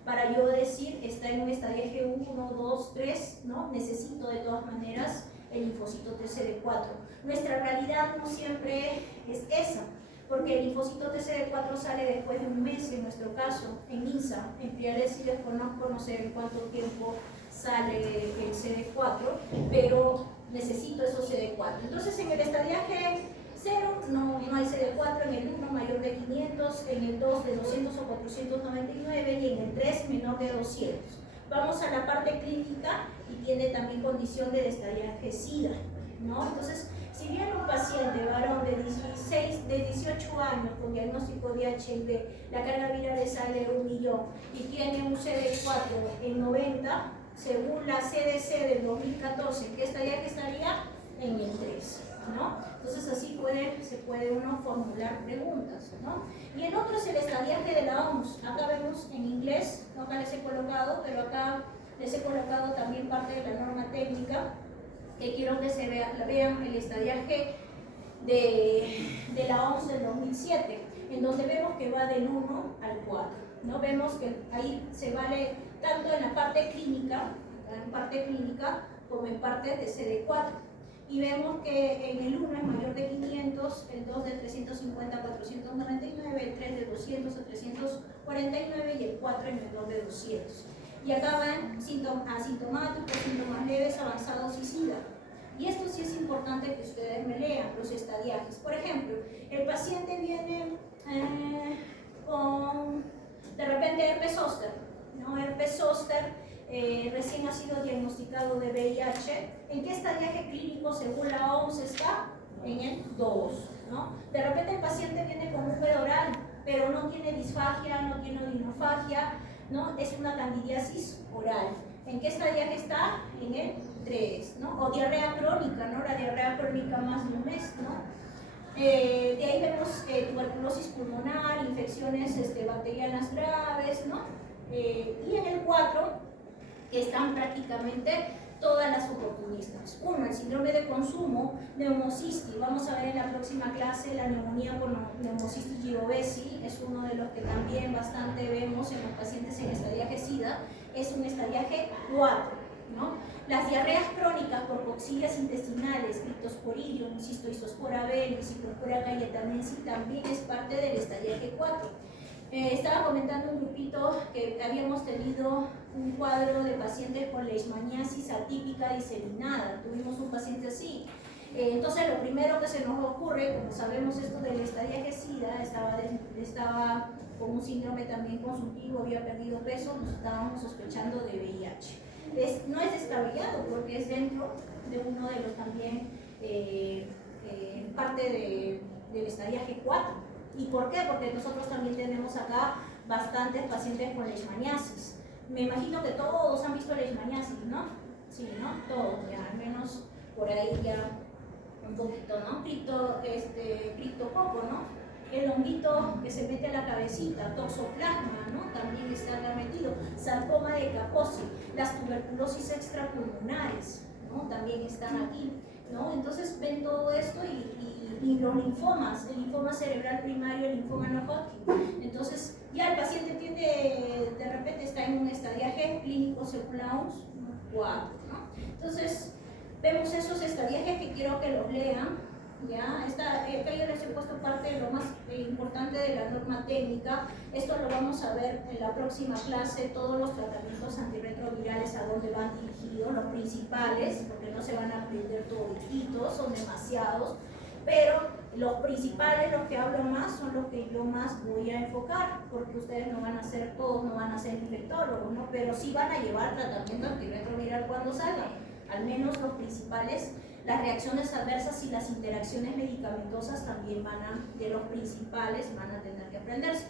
para yo decir está en un estadiaje 1, 2, 3, ¿no? Necesito de todas maneras el linfocito TCD4. Nuestra realidad no siempre es esa, porque el linfocito TCD4 sale después de un mes en nuestro caso, en INSA, en Priales y desconozco, no sé en cuánto tiempo sale el CD4, pero necesito esos CD4. Entonces en el estadiaje 0 no hay CD4, en el 1 mayor de 500, en el 2 de 200 o 499 y en el 3 menor de 200. Vamos a la parte clínica y tiene también condición de estadiaje SIDA, ¿no? Entonces, si viene un paciente varón de 18 años con diagnóstico de HIV, la carga viral le sale 1 millón y tiene un CD4 en 90, según la CDC del 2014, ¿qué estadiaje estaría? En el 3, ¿no? Entonces así se puede uno formular preguntas, ¿no? Y el otro es el estadiaje de la OMS. Acá vemos en inglés, no acá les he colocado, pero acá les he colocado también parte de la norma técnica, que quiero que vean el estadiaje de la OMS del 2007, en donde vemos que va del 1 al 4, ¿no? Vemos que ahí se vale tanto en la parte clínica como en parte de CD4. Y vemos que en el 1 es mayor de 500, el 2 de 350 a 499, el 3 de 200 a 349 y el 4 es menor de 200. Y acá van asintomáticos, síntomas leves, avanzados y SIDA. Y esto sí es importante que ustedes me lean, los estadiajes. Por ejemplo, el paciente viene con, de repente, herpes zóster, ¿no? Herpes zóster recién ha sido diagnosticado de VIH. ¿En qué estadiaje clínico según la OMS está? En el 2, ¿no? De repente el paciente viene con un oral, pero no tiene disfagia, no tiene odinofagia, ¿no? Es una candidiasis oral. ¿En qué estadiaje está? En el 3, ¿no? O diarrea crónica, ¿no? La diarrea crónica más de un mes, ¿no? De ahí vemos tuberculosis pulmonar, infecciones bacterianas graves, ¿no? Y en el 4, que están prácticamente todas las oportunistas. Uno, el síndrome de consumo, neumocistis. Vamos a ver en la próxima clase la neumonía por neumocistis girovesi, es uno de los que también bastante vemos en los pacientes en estadiaje SIDA, es un estadiaje 4, ¿no? Las diarreas crónicas por coxilias intestinales, Cryptosporidium, Cystoisospora B, Cyclospora cayetanensis, también es parte del estadiaje 4. Estaba comentando un grupito que habíamos tenido un cuadro de pacientes con leishmaniasis atípica diseminada. Tuvimos un paciente así. Entonces, lo primero que se nos ocurre, como sabemos esto del estadiaje SIDA, estaba con un síndrome también consultivo, había perdido peso, nos estábamos sospechando de VIH. No es descabellado porque es dentro de uno de los también parte del estadiaje 4. ¿Y por qué? Porque nosotros también tenemos acá bastantes pacientes con leishmaniasis. Me imagino que todos han visto leishmaniasis, ¿no? Sí, ¿no? Todos, ya, al menos por ahí ya un poquito, ¿no? Criptococo, ¿no? El honguito que se mete a la cabecita, toxoplasma, ¿no? También está acá metido. Sarcoma de Kaposi, las tuberculosis extrapulmonares, ¿no? También están aquí, ¿no? Entonces ven todo esto y los linfomas, el linfoma cerebral primario, el linfoma no Hodgkin. Entonces ya el paciente tiene, de repente está en un estadiaje clínico seculaus 4, ¿no? Entonces vemos esos estadiajes que quiero que los lean. Ya, acá yo les he puesto parte de lo más importante de la norma técnica. Esto lo vamos a ver en la próxima clase, todos los tratamientos antirretrovirales a dónde van dirigidos, los principales, porque no se van a aprender toditos, son demasiados, pero los principales, los que hablo más, son los que yo más voy a enfocar, porque ustedes no van a ser todos, no van a ser infectólogos, ¿no? Pero sí van a llevar tratamiento antirretroviral cuando salgan, al menos los principales. Las reacciones adversas y las interacciones medicamentosas también de los principales van a tener que aprenderse.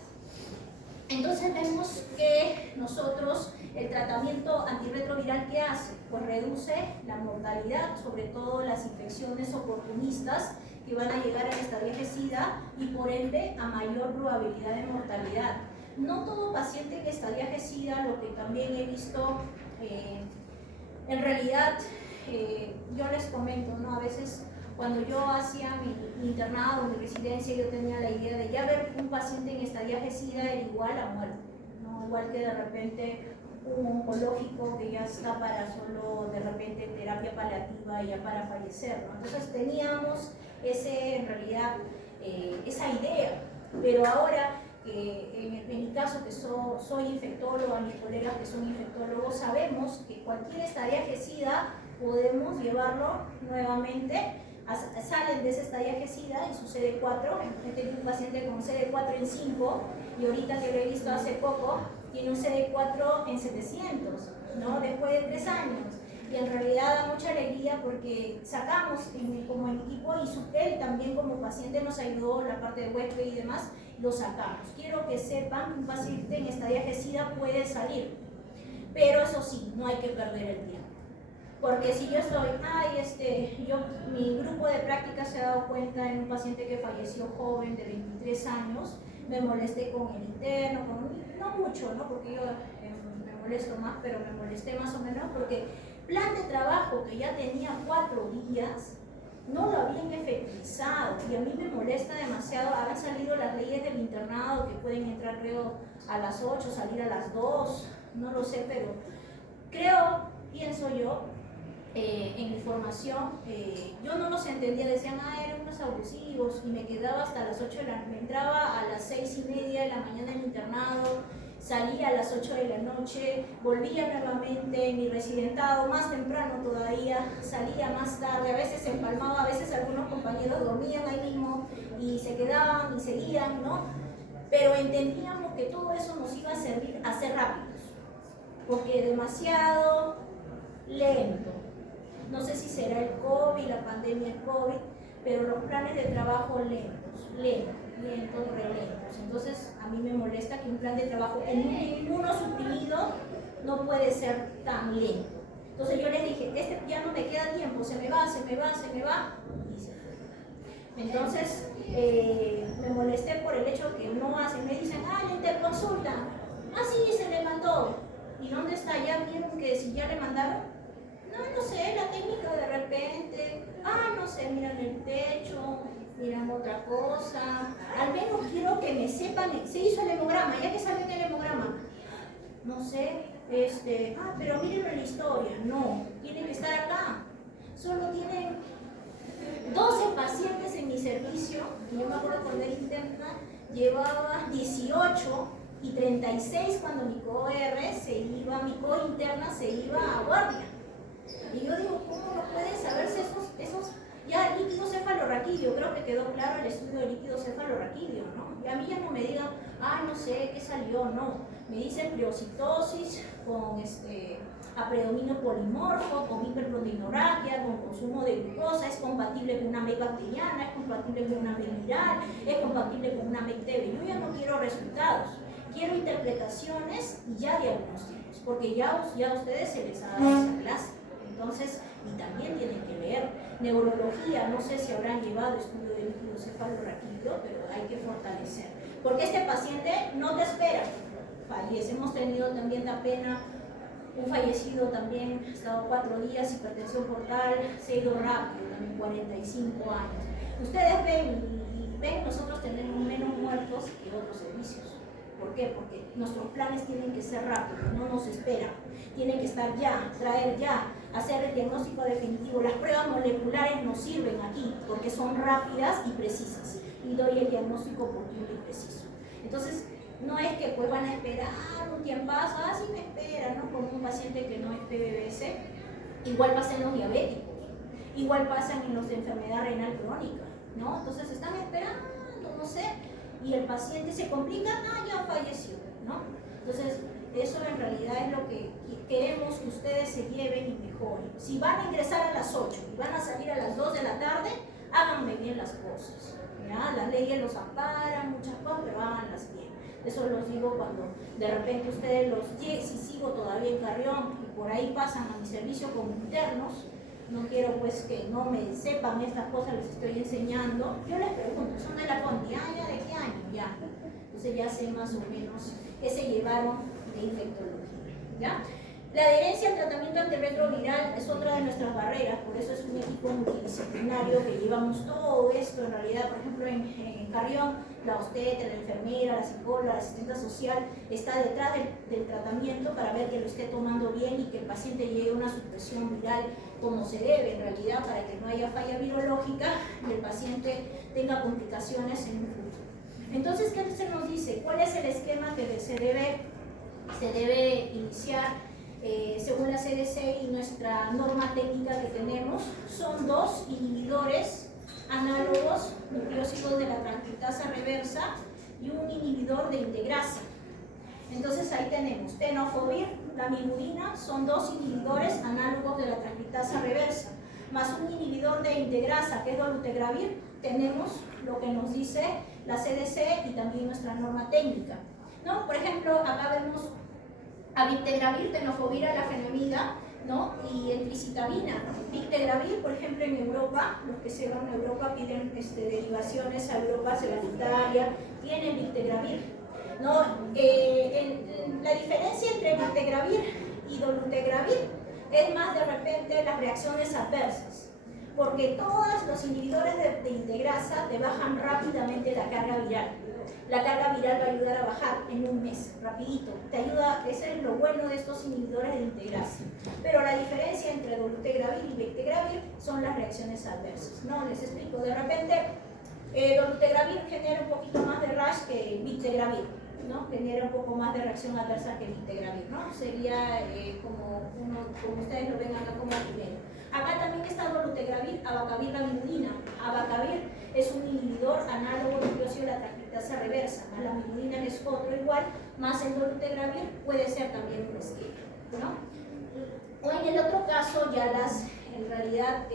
Entonces vemos que nosotros, el tratamiento antirretroviral, ¿qué hace? Pues reduce la mortalidad, sobre todo las infecciones oportunistas que van a llegar al estadiaje SIDA y por ende a mayor probabilidad de mortalidad. No todo paciente en estadiaje SIDA, lo que también he visto, en realidad, yo les comento, ¿no? A veces cuando yo hacía mi internado, mi residencia, yo tenía la idea de ya ver un paciente en estadiaje SIDA era igual a muerte, ¿no? Igual que de repente un oncológico que ya está para solo de repente terapia paliativa y ya para fallecer, ¿no? Entonces teníamos en realidad esa idea, pero ahora en mi caso que soy infectóloga, mis colegas que son infectólogos, sabemos que cualquier estadiaje SIDA podemos llevarlo nuevamente, salen de ese estadiaje SIDA en su CD4, he tenido un paciente con CD4 en 5 y ahorita que lo he visto hace poco, tiene un CD4 en 700, ¿no? Después de 3 años. Y en realidad da mucha alegría porque sacamos como equipo y él también como paciente nos ayudó la parte de huésped y demás, lo sacamos. Quiero que sepan que un paciente en estadiaje SIDA puede salir, pero eso sí, no hay que perder el tiempo. Porque si yo estoy, mi grupo de práctica se ha dado cuenta en un paciente que falleció joven de 23 años, me molesté con el interno, no mucho, ¿no? Porque yo me molesto más, pero me molesté más o menos porque plan de trabajo que ya tenía 4 días, no lo habían efectivizado y a mí me molesta demasiado. Han salido las leyes del internado que pueden entrar creo a las 8, salir a las 2, no lo sé, pero pienso yo, en mi formación, yo no los entendía, decían, eran unos abusivos y me quedaba hasta las 8 me entraba a las 6:30 de la mañana en internado, salía a las 8 de la noche, volvía nuevamente en mi residentado, más temprano todavía, salía más tarde, a veces empalmaba, a veces algunos compañeros dormían ahí mismo y se quedaban y seguían, ¿no? Pero entendíamos que todo eso nos iba a servir a ser rápidos, porque demasiado lento. No sé si será el COVID, la pandemia del COVID, pero los planes de trabajo lentos, re lentos. Entonces, a mí me molesta que un plan de trabajo en un inmunosuprimido no puede ser tan lento. Entonces yo les dije, ya no me queda tiempo, se me va, y se fue. Entonces, me molesté por el hecho que no hacen, me dicen, la interconsulta, sí, se le mandó. ¿Y dónde está? ¿Ya vieron que si ya le mandaron? No sé, la técnica de repente, no sé, miran el techo, miran otra cosa. Al menos quiero que me sepan, se hizo el hemograma, ya que salió en el hemograma. No sé, pero miren en la historia, no, tienen que estar acá. Solo tienen 12 pacientes en mi servicio, y yo me acuerdo cuando era interna, llevaba 18 y 36 cuando mi mi cointerna se iba a guardia. Y yo digo, ¿cómo no pueden saberse esos ya líquido cefalorraquídeo? Creo que quedó claro el estudio de líquido cefalorraquídeo, ¿no? Y a mí ya no me digan, no sé qué salió, no. Me dicen pleocitosis con apredominio polimorfo, con hiperproteinorraquia, con consumo de glucosa, es compatible con una MEC bacteriana, es compatible con una MEC viral, es compatible con una MEC TB. Yo ya no quiero resultados, quiero interpretaciones y ya diagnósticos, porque ya a ustedes se les ha dado esa clase. Entonces, y también tienen que ver neurología, no sé si habrán llevado estudio de líquido cefalorraquídeo, pero hay que fortalecer. Porque este paciente no te espera, fallece. Hemos tenido también la pena, un fallecido también, ha estado 4 días, hipertensión portal, se ha ido rápido, también 45 años. Ustedes ven, nosotros tenemos menos muertos que otros servicios. ¿Por qué? Porque nuestros planes tienen que ser rápidos, no nos esperan. Tienen que estar ya, traer ya, hacer el diagnóstico definitivo. Las pruebas moleculares nos sirven aquí porque son rápidas y precisas. Y doy el diagnóstico oportuno y preciso. Entonces, no es que pues van a esperar un tiempazo, sí me esperan, ¿no? Como un paciente que no es PBBC. Igual pasa en los diabéticos, igual pasa en los de enfermedad renal crónica, ¿no? Entonces están esperando, no sé, y el paciente se complica, ya falleció, ¿no? Entonces, eso en realidad es lo que queremos que ustedes se lleven y mejoren. Si van a ingresar a las 8 y van a salir a las 2 de la tarde, háganme bien las cosas, ¿ya? Las leyes los amparan, muchas cosas, pero háganlas bien. Eso los digo cuando de repente ustedes si sigo todavía en Carrión y por ahí pasan a mi servicio como internos, no quiero pues que no me sepan estas cosas, les estoy enseñando. Yo les pregunto, ¿son de la Conti? ¿Ya de qué año? Ya. Entonces ya sé más o menos qué se llevaron de infectología, ¿ya? La adherencia al tratamiento antirretroviral es otra de nuestras barreras, por eso es un equipo multidisciplinario que llevamos todo esto. En realidad, por ejemplo, en Carrión, la obstetra, la enfermera, la psicóloga, la asistente social está detrás del tratamiento para ver que lo esté tomando bien y que el paciente llegue a una supresión viral como se debe, en realidad, para que no haya falla virológica y el paciente tenga complicaciones en un futuro. Entonces, ¿qué se nos dice? ¿Cuál es el esquema que se debe iniciar? Según la CDC y nuestra norma técnica que tenemos, son 2 inhibidores análogos nucleósidos de la transcriptasa reversa y un inhibidor de integrasa. Entonces ahí tenemos tenofovir, lamivudina, son 2 inhibidores análogos de la transcriptasa reversa, más un inhibidor de integrasa que es dolutegravir. Tenemos lo que nos dice la CDC y también nuestra norma técnica, ¿no? Por ejemplo, acá vemos abictegravir, tenofovir, alafenamida, ¿no? Y entricitabina. Bictegravir, por ejemplo, en Europa, los que se van a Europa piden derivaciones a Europa, Italia, tienen bictegravir, ¿no? La diferencia entre bictegravir y dolutegravir es más de repente las reacciones adversas, porque todos los inhibidores de integrasa te bajan rápidamente la carga viral. La carga viral va a ayudar a bajar en un mes, rapidito. Te ayuda, ese es lo bueno de estos inhibidores de integrasa. Pero la diferencia entre dolutegravir y bictegravir son las reacciones adversas, ¿no? Les explico. De repente, dolutegravir genera un poquito más de rash que bictegravir, ¿no? Genera un poco más de reacción adversa que bictegravir, ¿no? Sería como ustedes lo ven acá como primero. Acá también está dolutegravir, abacavir, lamivudina. Abacavir es un inhibidor análogo nucleósido de la transcriptasa reversa, más la lamivudina es otro igual, más el dolutegravir puede ser también un esquema, ¿no? O en el otro caso, en realidad,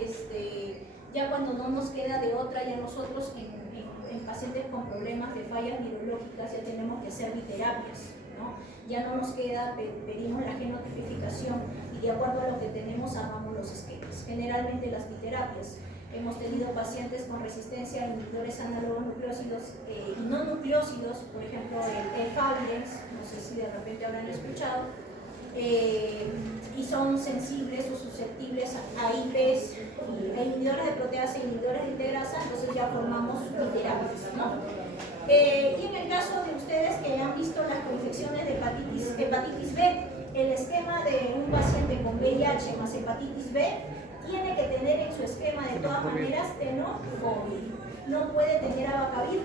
ya cuando no nos queda de otra, ya nosotros en pacientes con problemas de fallas virológicas ya tenemos que hacer biterapias, ¿no? Ya no nos queda, pedimos la genotipificación y de acuerdo a lo que tenemos armamos los esquemas. Generalmente las biterapias. Hemos tenido pacientes con resistencia a inhibidores análogos nucleósidos y no nucleósidos, por ejemplo el Favirex, no sé si de repente habrán escuchado, y son sensibles o susceptibles a IPs, a inhibidores de proteasa e inhibidores de integrasa, entonces ya formamos terapias, ¿no? Y en el caso de ustedes que han visto las infecciones de hepatitis B, el esquema de un paciente con VIH más hepatitis B tiene que tener en su esquema de todas maneras tenofovir. No puede tener abacavir,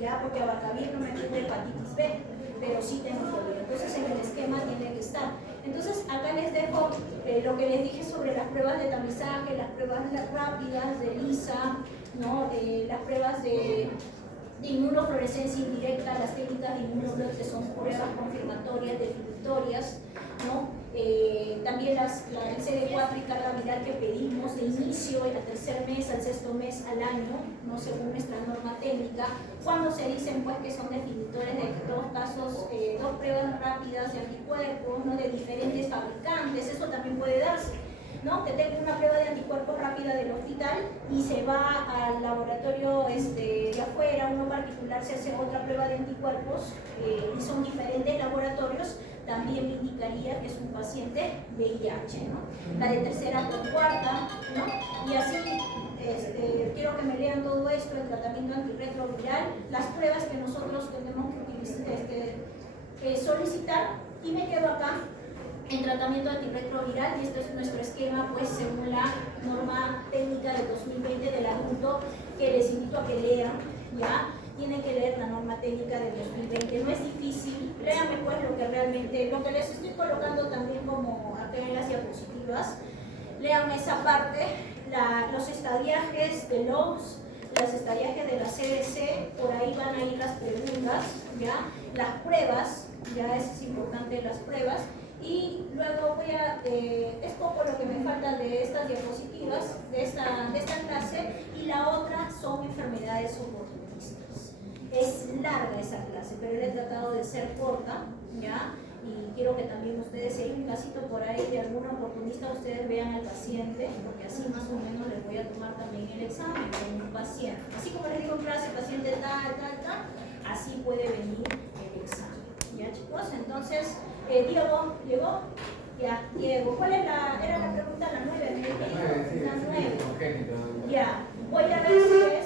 ya, porque abacavir no me cubre hepatitis B, pero sí tenofovir. Entonces en el esquema tiene que estar. Entonces acá les dejo lo que les dije sobre las pruebas de tamizaje, las pruebas rápidas de LISA, ¿no? Las pruebas de inmunofluorescencia indirecta, las técnicas de inmunoblot que son pruebas confirmatorias, definitorias, ¿no? También el CD4 y carga viral que pedimos de inicio al tercer mes, al sexto mes, al año, ¿no? Según nuestra norma técnica, cuando se dicen pues que son definitores de dos casos, dos pruebas rápidas de anticuerpos, ¿no? De diferentes fabricantes, eso también puede darse, ¿no? Que tenga una prueba de anticuerpos rápida del hospital y se va al laboratorio de afuera, uno particular se hace otra prueba de anticuerpos y son diferentes laboratorios, también me indicaría que es un paciente VIH, ¿no? La de tercera con cuarta, ¿no? Y así, quiero que me lean todo esto, el tratamiento antirretroviral, las pruebas que nosotros tenemos que solicitar, y me quedo acá en tratamiento antirretroviral, y este es nuestro esquema, pues según la norma técnica del 2020 del adulto, que les invito a que lean, ¿ya? Tienen que leer la norma técnica del 2020, no es difícil, léanme pues lo que les estoy colocando también como acá en las diapositivas, lean esa parte, los estadiajes de LOPS, los estadiajes de la CDC, por ahí van a ir las preguntas, ¿ya? Las pruebas, ya es importante las pruebas, y luego es poco lo que me falta de estas diapositivas, de esta clase, y la otra son enfermedades oportunistas. Es larga esa clase, pero he tratado de ser corta, ¿ya? Y quiero que también ustedes, si hay un casito por ahí de alguna oportunista, ustedes vean al paciente, porque así más o menos les voy a tomar también el examen con un paciente. Así como les digo en clase, paciente tal, así puede venir el examen. ¿Ya, chicos? Entonces, Diego, ¿llegó? Ya, Diego. ¿Cuál era la pregunta? La 9, ¿me dijiste? La 9. Ya, voy a ver si es